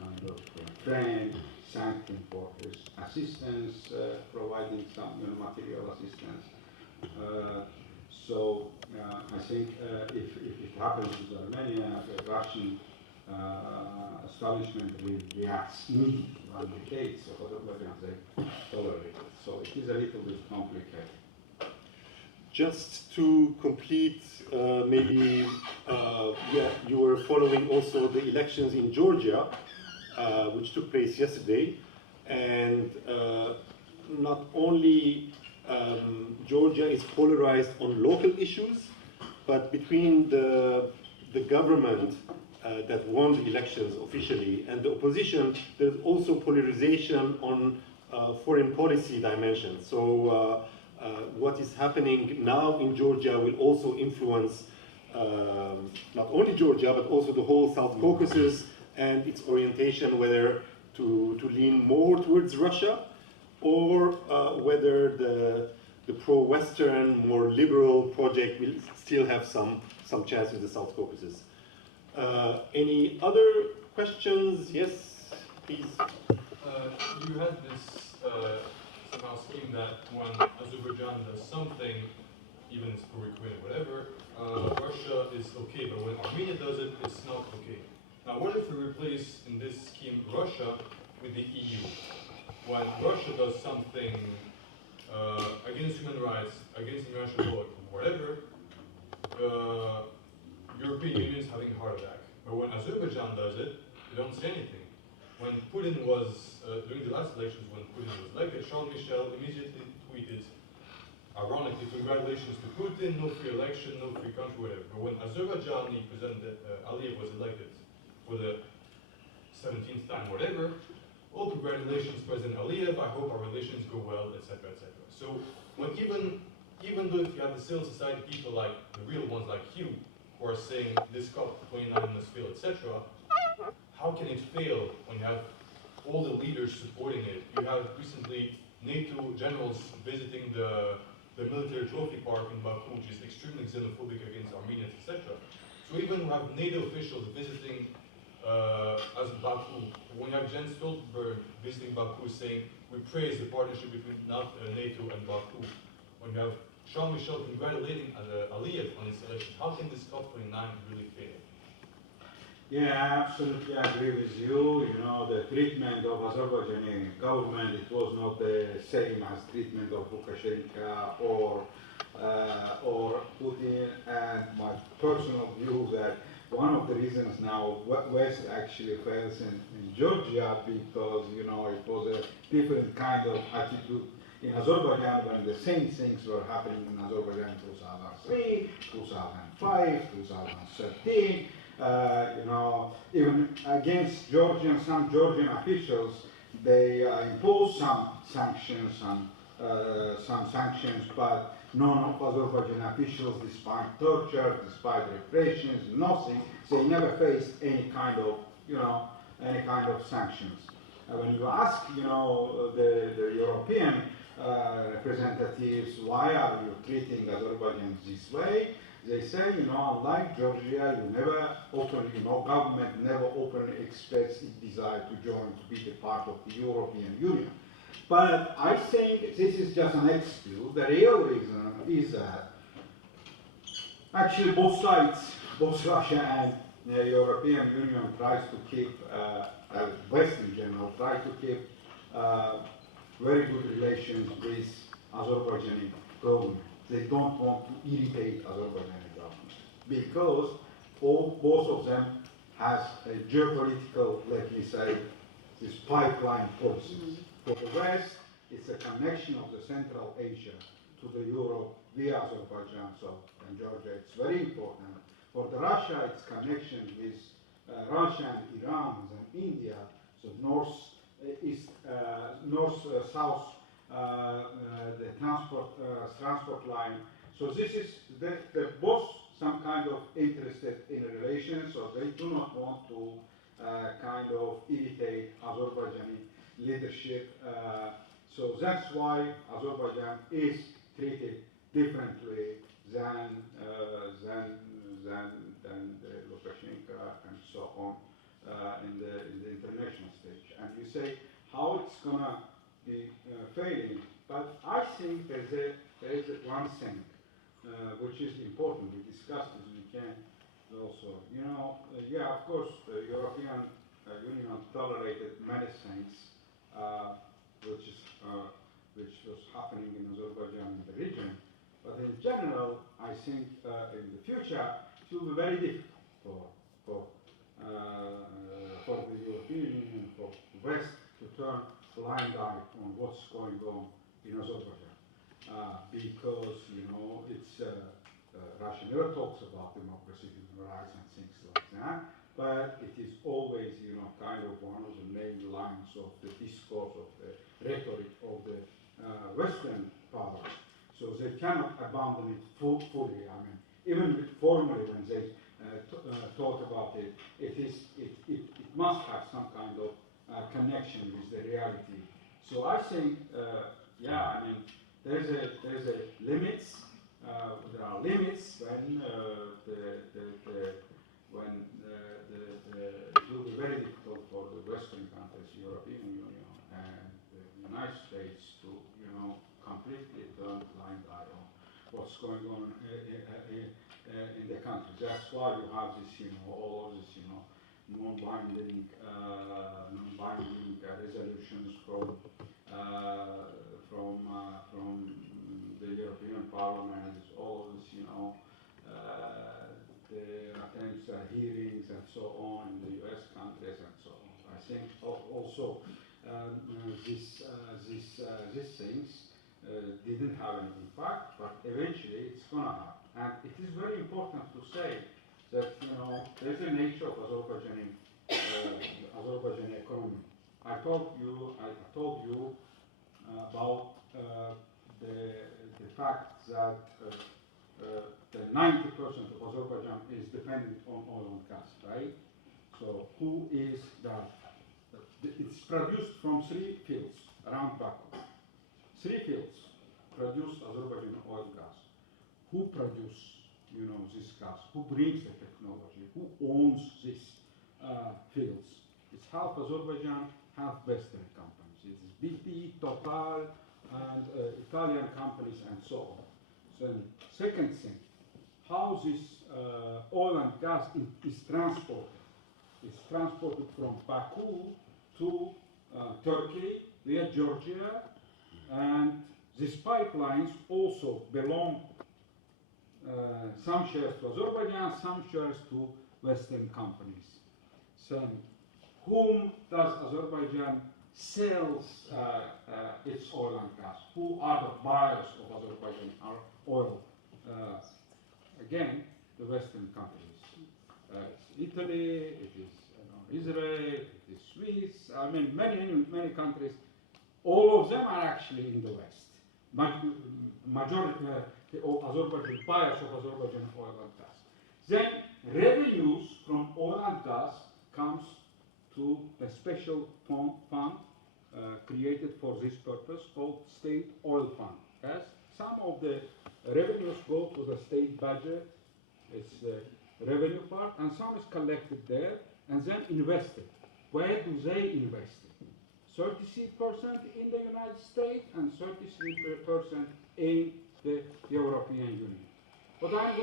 kind of friend, thanked him for his assistance, providing some material assistance. So I think if it happens with Armenia, the Russian establishment will react immediately on the case of Azerbaijan, they tolerate it. So it is a little bit complicated. Just to complete, maybe, you were following also the elections in Georgia, which took place yesterday, and not only Georgia is polarized on local issues, but between the government that won the elections officially and the opposition, there's also polarization on foreign policy dimensions. So what is happening now in Georgia will also influence not only Georgia, but also the whole South Caucasus and its orientation, whether to lean more towards Russia or whether the pro-Western, more liberal project will still have some chance in the South Caucasus. Any other questions? Yes, please. You had this somehow scheme that when Azerbaijan does something, even it's pro-Ukraine or whatever, Russia is okay, but when Armenia does it, it's not okay. Now, what if we replace in this scheme Russia with the EU? When Russia does something against human rights, against international law, whatever, European Union is having a heart attack. But when Azerbaijan does it, they don't say anything. When Putin was, during the last elections, when Putin was elected, Charles Michel immediately tweeted, ironically, congratulations to Putin, no free election, no free country, whatever. But when Azerbaijani President Aliyev was elected for the 17th time, whatever, oh, congratulations, President Aliyev, I hope our relations go well, etc., etc. So, when even though if you have the civil society people like the real ones like you, who are saying this COP-29 must fail, etc., how can it fail when you have all the leaders supporting it? You have recently NATO generals visiting the military trophy park in Baku, which is extremely xenophobic against Armenians, etc. So even we have NATO officials visiting as Baku, when you have Jens Stoltenberg visiting Baku saying, we praise the partnership between NATO and Baku, when you have Charles Michel congratulating Aliyev on his election, how can this COP29 really fail? Yeah, I absolutely agree with you. You know, the treatment of Azerbaijani government, it was not the same as treatment of Lukashenko or Putin. And my personal view that one of the reasons now West actually fails in Georgia because, you know, it was a different kind of attitude in Azerbaijan when the same things were happening in Azerbaijan in 2003, 2005, 2013. You know, even against some Georgian officials, they imposed some sanctions, but none of Azerbaijan officials, despite torture, despite repressions, nothing, they never faced any kind of sanctions. When you ask, you know, the European representatives, why are you treating Azerbaijan this way? They say, you know, unlike Georgia, government never openly expressed its desire to join, to be a part of the European Union. But I think this is just an excuse. The real reason is that actually both sides, both Russia and the European Union tries to keep, West in general, try to keep very good relations with Azerbaijani government. They don't want to irritate Azerbaijani government because both of them has a geopolitical, let me say, this pipeline policies. For the West, it's a connection of the Central Asia to the Europe via Azerbaijan, and Georgia. It's very important For the Russia, its connection with Russia and Iran and India, so north-south, the transport line. So this is, they're both some kind of interested in a relation, so they do not want to kind of irritate Azerbaijani leadership. So that's why Azerbaijan is treated differently than Lukashenko and so on in the international stage. And you say how it's gonna be failing, but I think there is one thing which is important. We discussed it. We can also, yeah, of course, the European Union tolerated many things which was happening in Azerbaijan and the region. But in general, I think in the future it will be very difficult for the European Union, for the West, to turn a blind eye on what's going on in Azerbaijan, because it's Russia never talks about democracy, human rights, and things like that. But it is always, kind of one of the main lines of the discourse, of the rhetoric of the Western powers. So they cannot abandon it fully. I mean, even formally when they talk about it, it must have some kind of connection with the reality. So I think, yeah, I mean, there's a limits. There are limits when it will be very difficult for the Western countries, European Union, and the United States to, completely turn a blind eye on what's going on in the country. That's why you have this, all of this, non-binding resolutions from the European Parliament, all of this, the attempts at hearings and so on in the US countries and so on. I think also these things didn't have an impact, but eventually it's going to have. And it is very important to say that, there's a nature of Azerbaijani economy. I told you about the fact that the 90% of Azerbaijan is dependent on oil and gas, right? So who is that? It's produced from 3 fields around Baku. 3 fields produce Azerbaijan oil and gas. Who produce, this gas? Who brings the technology? Who owns these fields? It's half Azerbaijan, half Western companies. It's BP, Total, and Italian companies, and so on. So, second thing, how this oil and gas is transported. It's transported from Baku to Turkey via Georgia, and these pipelines also belong some shares to Azerbaijan, some shares to Western companies. So, whom does Azerbaijan sells its oil and gas? Who are the buyers of Azerbaijan oil? Again, the Western countries. It's Italy, it is Israel, it is Swiss. I mean, many countries. All of them are actually in the West. Majority of Azerbaijan buyers of Azerbaijan oil and gas. Then revenues from oil and gas comes to a special fund created for this purpose called State Oil Fund. Yes? Some of the revenues go to the state budget, it's the revenue part, and some is collected there and then invested. Where do they invest it? 33% in the United States and 33% in the European Union. What I'm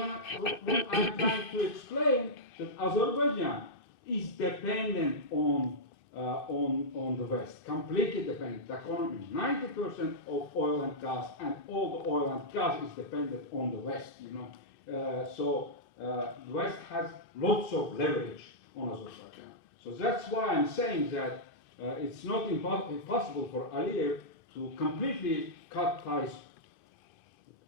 trying to explain that Azerbaijan is dependent on the West, completely dependent. The economy, 90% of oil and gas, and all the oil and gas is dependent on the West. So the West has lots of leverage on Azerbaijan. So that's why I'm saying that it's not impossible for Aliyev to completely cut ties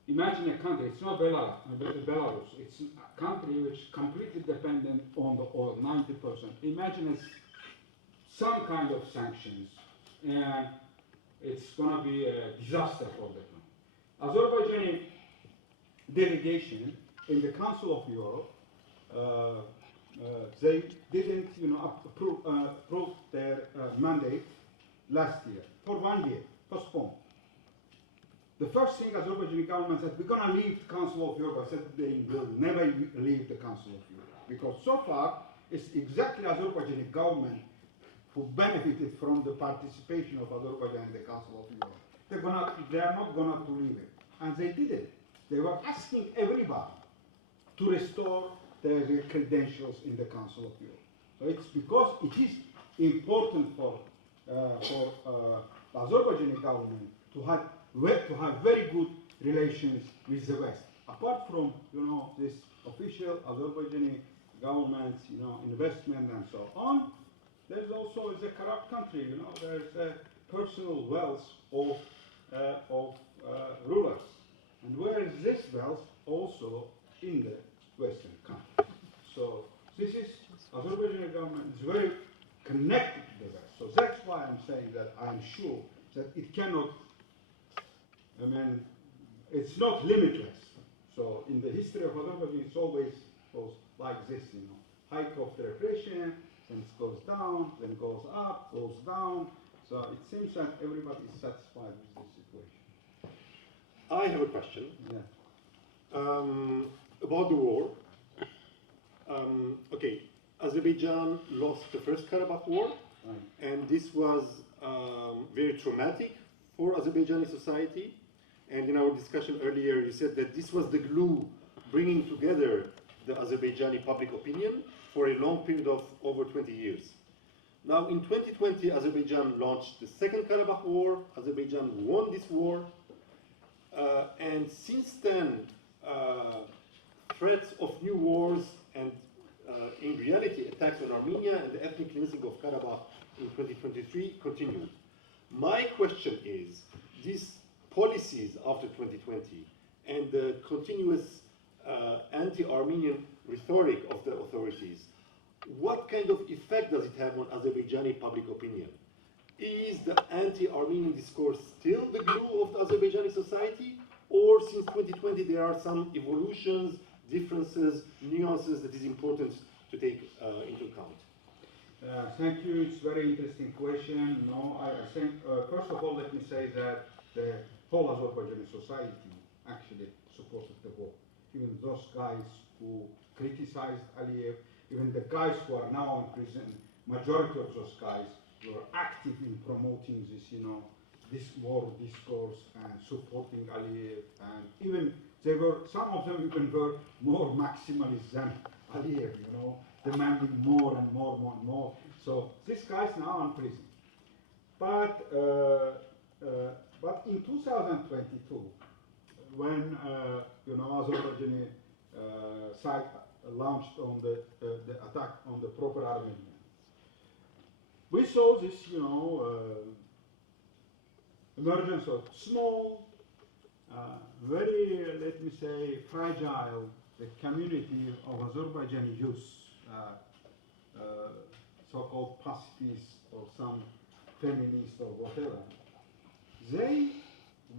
imagine a country, it's not Belarus, it's a country which is completely dependent on the oil, 90%. Imagine some kind of sanctions, and it's going to be a disaster for the country. Azerbaijani delegation in the Council of Europe, they didn't, approve their mandate last year for 1 year, postponed. The first thing Azerbaijani government said, we're going to leave the Council of Europe. I said they will never leave the Council of Europe, because so far it's exactly Azerbaijani government who benefited from the participation of Azerbaijan in the Council of Europe. They are not going to leave it, and they did it. They were asking everybody to restore their credentials in the Council of Europe. So it's because it is important for the Azerbaijani government to have very good relations with the West. Apart from this official Azerbaijani government investment and so on, there's also a corrupt country. There's a personal wealth of rulers, and where is this wealth? Also in the Western countries. So this is Azerbaijani government is very connected to the West. So that's why I'm saying that I'm sure that it cannot. It's not limitless. So in the history of Azerbaijan, it's always goes like this, height of the repression, then it goes down, then goes up, goes down. So it seems that everybody is satisfied with this situation. I have a question. Yeah. About the war. Okay, Azerbaijan lost the first Karabakh war, Right. and this was very traumatic for Azerbaijani society. And in our discussion earlier, you said that this was the glue bringing together the Azerbaijani public opinion for a long period of over 20 years. Now, in 2020, Azerbaijan launched the Second Karabakh War. Azerbaijan won this war. And since then, threats of new wars and, in reality, attacks on Armenia and the ethnic cleansing of Karabakh in 2023 continued. My question is, these policies after 2020 and the continuous anti-Armenian rhetoric of the authorities, what kind of effect does it have on Azerbaijani public opinion? Is the anti-Armenian discourse still the glue of the Azerbaijani society, or since 2020 there are some evolutions, differences, nuances that is important to take into account? Thank you. It's a very interesting question. No, I think, first of all, let me say that the whole Azerbaijani society actually supported the war. Even those guys who criticized Aliyev, even the guys who are now in prison, majority of those guys were active in promoting this, this war discourse and supporting Aliyev. And even some of them even were more maximalist than Aliyev, demanding more and more and more. So this guy's now in prison. But in 2022, when Azerbaijani side launched on the attack on the proper Armenia, we saw this, emergence of small, very, let me say, fragile the community of Azerbaijani youth, so-called pacifists or some feminists or whatever. They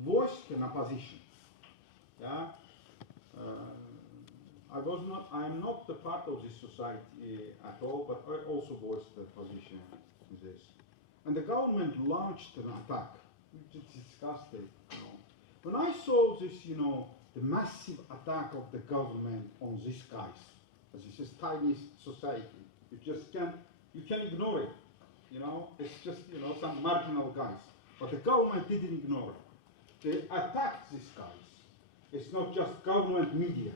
voiced an opposition. Yeah, I'm not the part of this society at all, but I also voiced the position in this. And the government launched an attack. We just discussed it. When I saw this, the massive attack of the government on these guys, as this is tiny society, you can ignore it. It's just some marginal guys. But the government didn't ignore it. They attacked these guys. It's not just government media.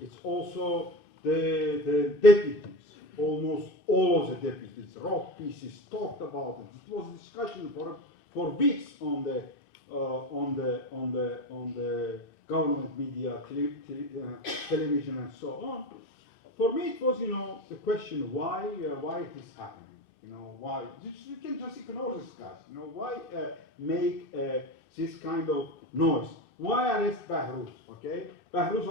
It's also the deputies. Almost all of the deputies wrote pieces, talked about it. It was a discussion for weeks on the government media, television, and so on. For me, it was the question why it is happening. Why you can just ignore this guys. Why make this kind of noise? Why arrest Behruz? Okay, Behruz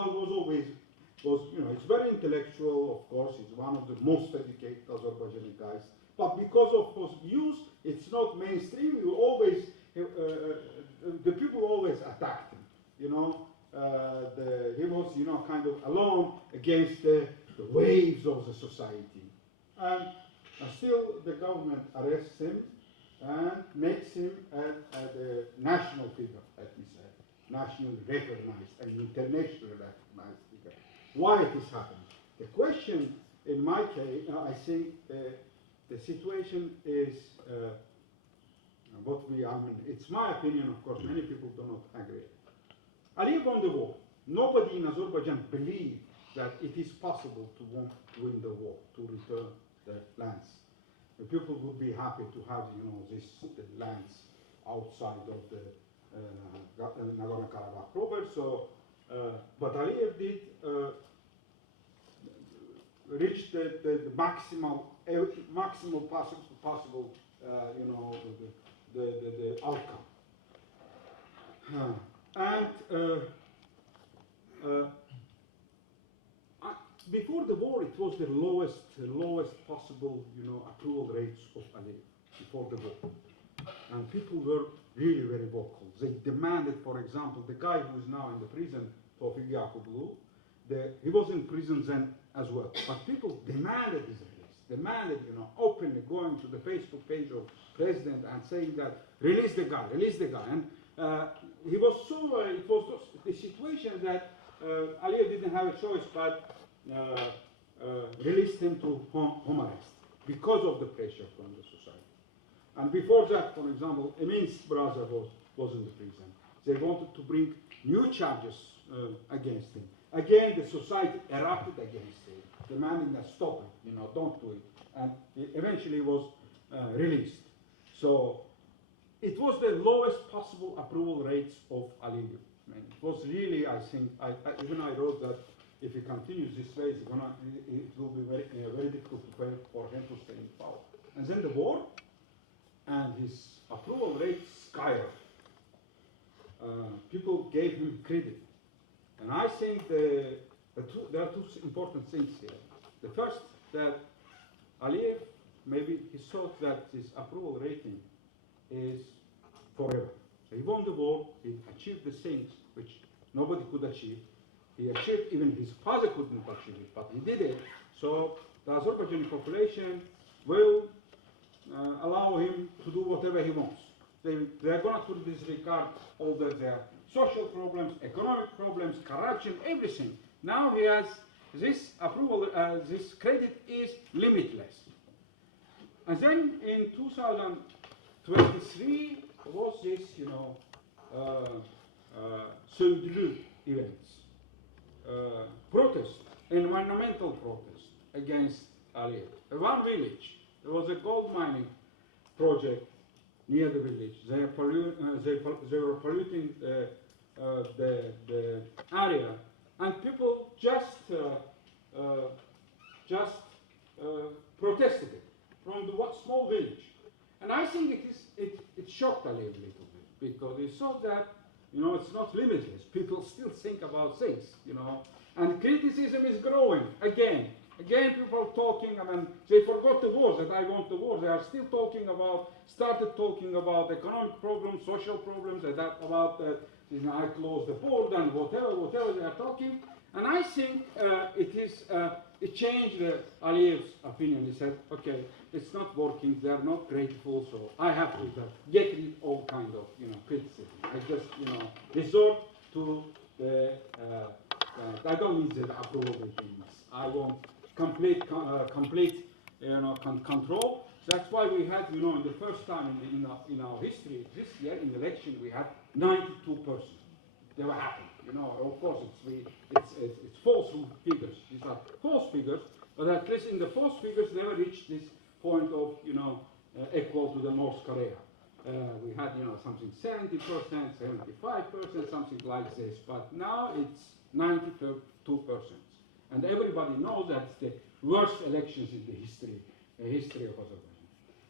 was, it's very intellectual, of course. He's one of the most educated Azerbaijani guys. But because of his views, it's not mainstream. You always, the people always attacked him. He was, kind of alone against the waves of the society. And still, the government arrests him and makes him a national figure, let me say, nationally recognized and internationally recognized figure. Why it is happening? The question, in my case, I think the situation is it's my opinion, of course, many people do not agree. Aliyev won the war. Nobody in Azerbaijan believed that it is possible to win the war, to return the lands. The people would be happy to have, the lands outside of the Nagorno-Karabakh province. So, but Aliyev did reach the maximal possible, the outcome. Before the war, it was the lowest possible, approval rates of Aliyev before the war, and people were really very vocal. They demanded, for example, the guy who is now in the prison, Tawfik Yakublu, he was in prison then as well, but people demanded his release, demanded, openly going to the Facebook page of president and saying that release the guy, and he was so. It was the situation that Aliyev didn't have a choice but released him to home arrest because of the pressure from the society. And before that, for example, Emin's brother was in the prison. They wanted to bring new charges against him. Again, the society erupted against him, demanding that stop it, don't do it. And he eventually was released. So it was the lowest possible approval rates of Aliyev. It was really, I think, even I wrote that if he continues this way, it will be very difficult for him to stay in power. And then the war, and his approval rates skyrocketed. People gave him credit. And I think there are two important things here. The first, that Aliyev, maybe he thought that his approval rating is forever. So he won the war, he achieved the things which nobody could achieve. He achieved, even his father couldn't achieve it, but he did it. So the Azerbaijani population will allow him to do whatever he wants. They're going to disregard all their social problems, economic problems, corruption, everything. Now he has this approval, this credit is limitless. And then in 2023 was this, Söğütlü events, protest, environmental protest against Aliyev. One village, there was a gold mining project near the village. They were polluting the area, and people just protested it from the small village. And I think it shocked Aliyev a little bit, because he saw that it's not limitless. People still think about things, and criticism is growing again. Again, people talking, they forgot the wars, that I want the war. They are still started talking about economic problems, social problems, about I close the border and whatever they are talking. And I think it changed Aliyev's opinion. He said, okay, it's not working, they are not grateful, so I have to get rid of all kind of criticism. I just resort to the I don't need the approval ratings. I want complete control. That's why we had, in the first time in our history, this year in election, we had 92%. They were happy. Of course, it's false figures. These are false figures, but at least in the false figures, never reached this point of, equal to the North Korea. We had, something 70%, 75%, something like this, but now it's 92%. And everybody knows that's the worst elections in the history of Azerbaijan.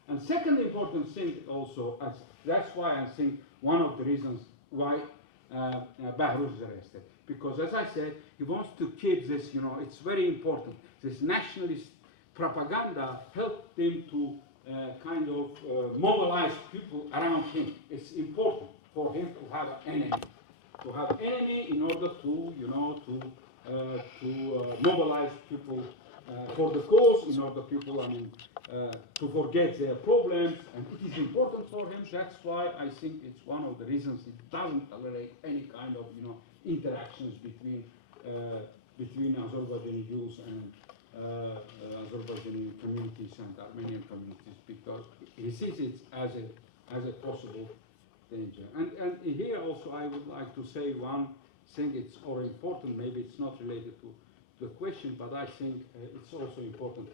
And second important thing also, that's why I think one of the reasons why Behruz is arrested. Because as I said, he wants to keep this, it's very important. This nationalist propaganda helped him to kind of mobilize people around him. It's important for him to have an enemy. To have enemy in order to, mobilize people for the cause, in order people, to forget their problems, and it is important for him. That's why I think it's one of the reasons he doesn't tolerate any kind of, interactions between Azerbaijani Jews and Azerbaijani communities and Armenian communities, because he sees it as a possible danger. And here also I would like to say one thing. It's all important. Maybe it's not related to the question, but I think it's also important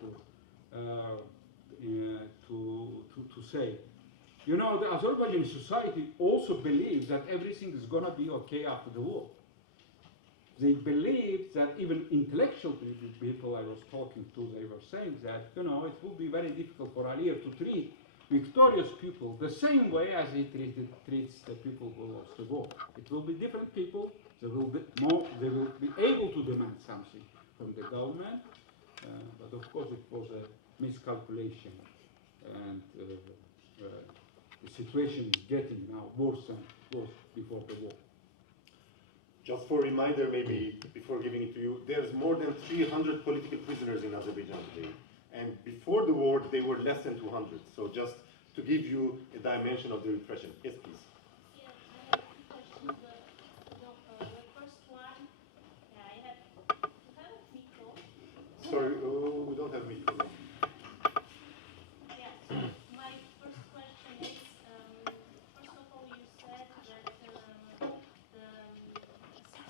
to say. The Azerbaijani society also believes that everything is going to be okay after the war. They believe that even intellectual people I was talking to, they were saying that, it will be very difficult for Aliyev to treat victorious people the same way as he treats the people who lost the war. It will be different people. They will be able to demand something from the government, but of course it was a miscalculation, and the situation is getting now worse and worse before the war. Just for a reminder, maybe before giving it to you, there's more than 300 political prisoners in Azerbaijan today. And before the war, they were less than 200. So just to give you a dimension of the repression. Yes, please. Yeah, I have two questions. The first one, I have a micro. Sorry, we don't have me. Yeah, so my first question is, first of all, you said that the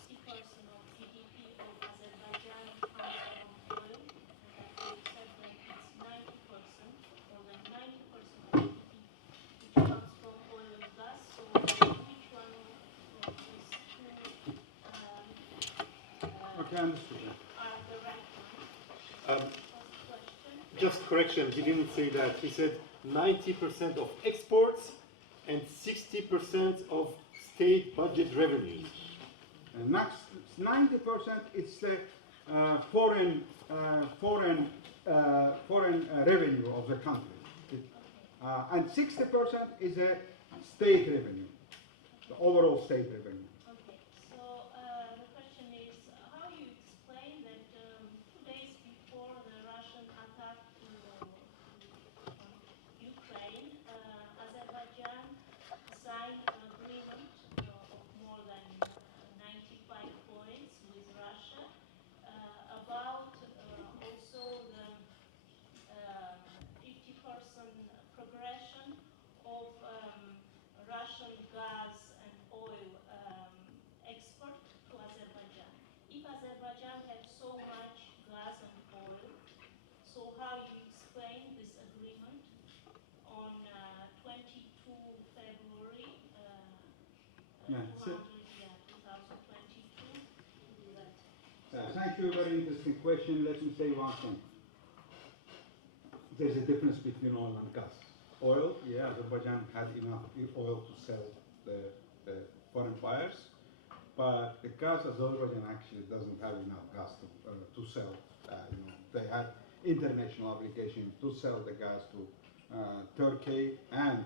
60% of GDP of Azerbaijan comes from oil, and that you said that it's 90%, more than 90% of GDP, which comes from oil and gas. So which one of these two Okay, understood. are the right ones? First question. Just correction, he didn't say that. He said 90% of exports and 60% of state budget revenues. Next, 90% is the foreign revenue of the country, and 60% is a state revenue, the overall state revenue. Okay, so the question is, how you explain that 2 days before the Russian attack to Ukraine, Azerbaijan signed an agreement of more than 95 points with Russia about also the 50% progression of Russian gas and oil export to Azerbaijan. If Azerbaijan has so much gas and oil, so how you explain this agreement on 22 February Yeah, 2022 to do that? Thank you, very interesting question. Let me say one thing. There's a difference between oil and gas. Oil, yeah, Azerbaijan had enough oil to sell the foreign buyers, but the gas, Azerbaijan actually doesn't have enough gas to sell. They had international obligation to sell the gas to Turkey and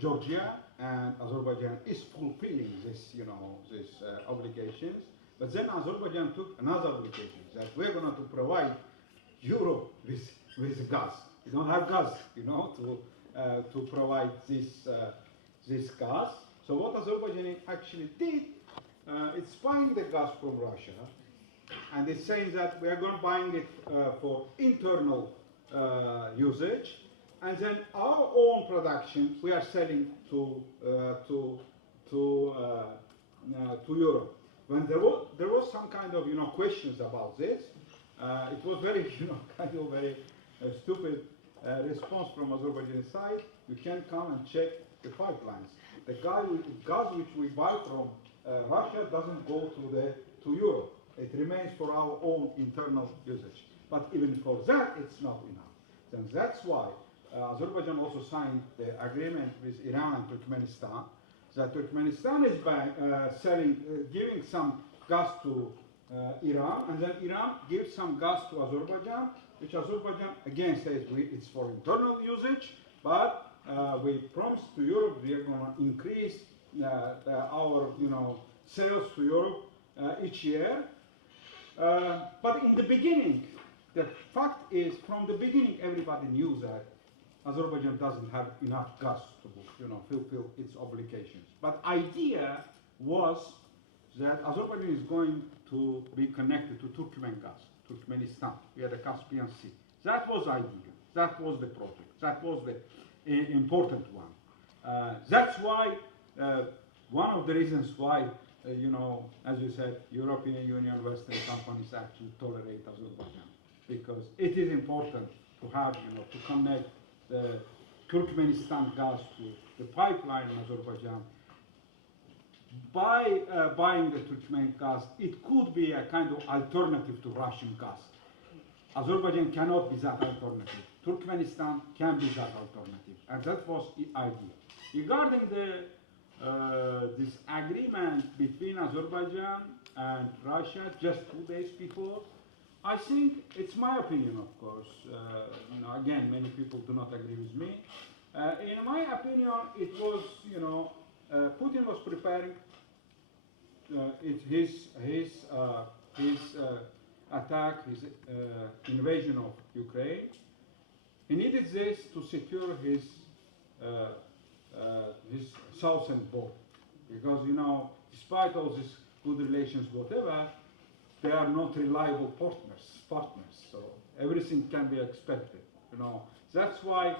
Georgia, and Azerbaijan is fulfilling this, these obligations. But then Azerbaijan took another obligation that we're going to provide Europe with gas. We don't have gas, to provide this gas. So what Azerbaijan actually did, it's buying the gas from Russia, and it's saying that we are going to buying it for internal usage, and then our own production we are selling to Europe. When there was some kind of questions about this, it was very kind of very stupid response from Azerbaijan side. You can come and check the pipelines. The gas which we buy from Russia doesn't go to Europe. It remains for our own internal usage. But even for that, it's not enough. And that's why Azerbaijan also signed the agreement with Iran and Turkmenistan. That Turkmenistan is giving some gas to Iran, and then Iran gives some gas to Azerbaijan, which Azerbaijan again says it's for internal usage, but we promised to Europe we are going to increase our sales to Europe each year. But in the beginning, the fact is, from the beginning, everybody knew that Azerbaijan doesn't have enough gas to fulfill its obligations. But idea was that Azerbaijan is going to be connected to Turkmenistan, via the Caspian Sea. That was idea. That was the project. That was the important one. That's why one of the reasons why, as you said, European Union, Western companies actually tolerate Azerbaijan, because it is important to have, to connect the Turkmenistan gas to the pipeline in Azerbaijan. By buying the Turkmen gas, it could be a kind of alternative to Russian gas. Azerbaijan cannot be that alternative. Turkmenistan can be that alternative, and that was the idea. Regarding this agreement between Azerbaijan and Russia just 2 days before, I think it's my opinion, of course. Again, many people do not agree with me. In my opinion, it was, Putin was preparing his attack, his invasion of Ukraine. He needed this to secure his southern border, because despite all these good relations, whatever, they are not reliable partners. So everything can be expected. That's why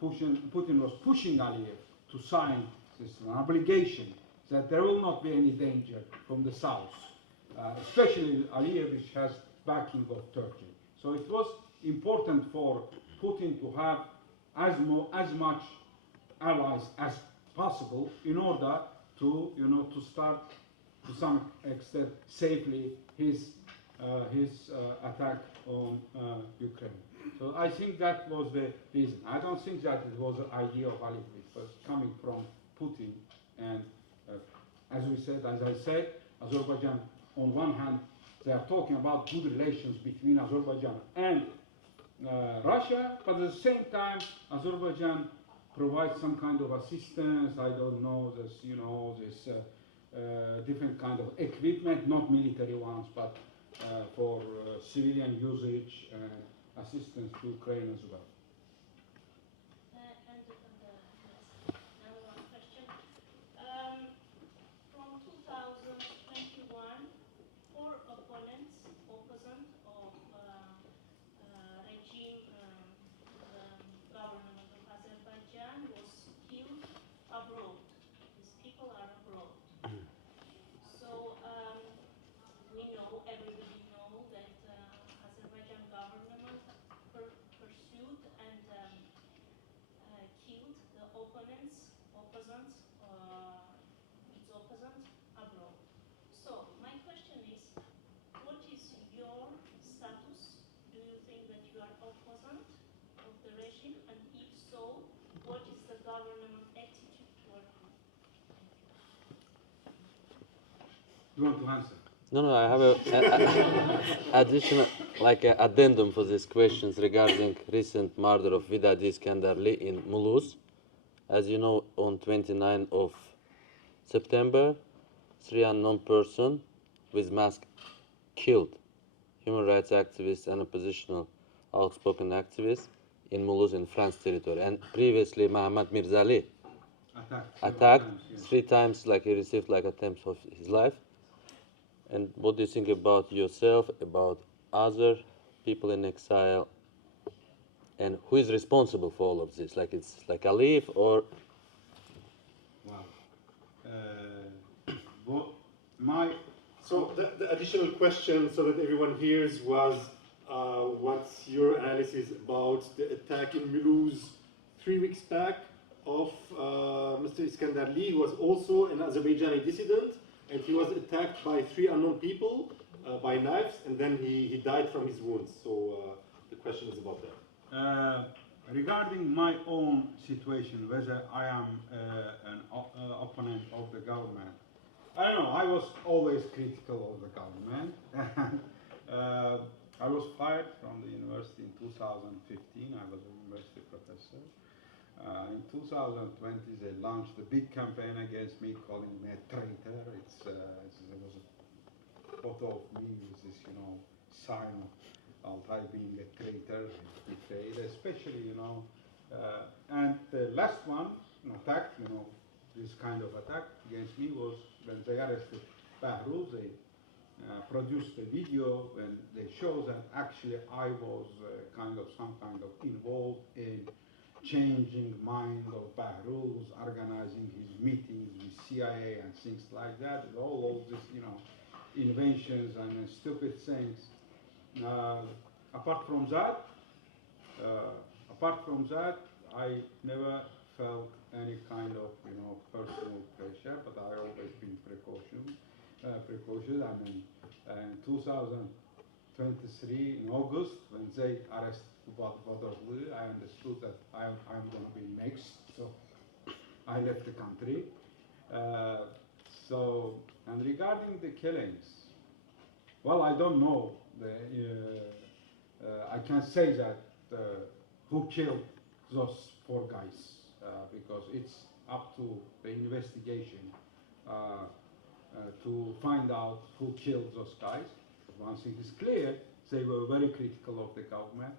Putin was pushing Aliyev to sign this obligation that there will not be any danger from the south, especially Aliyev, which has backing of Turkey. So it was important for Putin to have as much allies as possible in order to to start to some extent safely his attack on Ukraine. So I think that was the reason. I don't think that it was an idea of Aliyev. It was coming from Putin, and as I said, Azerbaijan, on one hand, they are talking about good relations between Azerbaijan and Russia, but at the same time, Azerbaijan provides some kind of assistance. I don't know, this different kind of equipment, not military ones, but for civilian usage and assistance to Ukraine as well. Another one question. From 2021, 4 opponents, opposite of regime, the government of Azerbaijan was killed abroad. These people are abroad. So everybody know that Azerbaijan government pursued and killed the opponents abroad. So my question is, what is your status? Do you think that you are opposite of the regime, and if so, what is the government attitude toward you? You want to answer? No, I have a additional, like an addendum for these questions regarding recent murder of Vidadi Iskandarli in Mulhouse. As you know, on 29 of September, 3 unknown persons with masks killed human rights activists and oppositional outspoken activists in Mulhouse in France territory. And previously, Mohammad Mirzali attacked 3 times, like he received like attempts of his life. And what do you think about yourself, about other people in exile, and who is responsible for all of this? Like it's like Aliyev or? Wow. So the additional question, so that everyone hears, was what's your analysis about the attack in Mulhouse 3 weeks back of Mr. Iskandarli, who was also an Azerbaijani dissident, and he was attacked by 3 unknown people by knives, and then he died from his wounds. So the question is about that. regarding my own situation, whether I am an opponent of the government, I don't know. I was always critical of the government. I was fired from the university in 2015. I was a university professor. In 2020, they launched a big campaign against me, calling me a traitor. There was a photo of me with this, sign of Altay being a traitor, betrayed, especially, and the last one, attack, this kind of attack against me was when they arrested Bahruz. They produced a video when they show that actually I was some kind of involved in changing mind of Bahruz, organizing his meetings with CIA and things like that. All these, inventions and stupid things. Apart from that, I never felt any kind of, personal pressure, but I always been precautious. I mean, in 2023, in August, when they arrested Badrlu, I understood that I'm going to be next, so I left the country. And regarding the killings, well, I don't know. I can't say that who killed those 4 guys because it's up to the investigation to find out who killed those guys. One thing is clear, they were very critical of the government.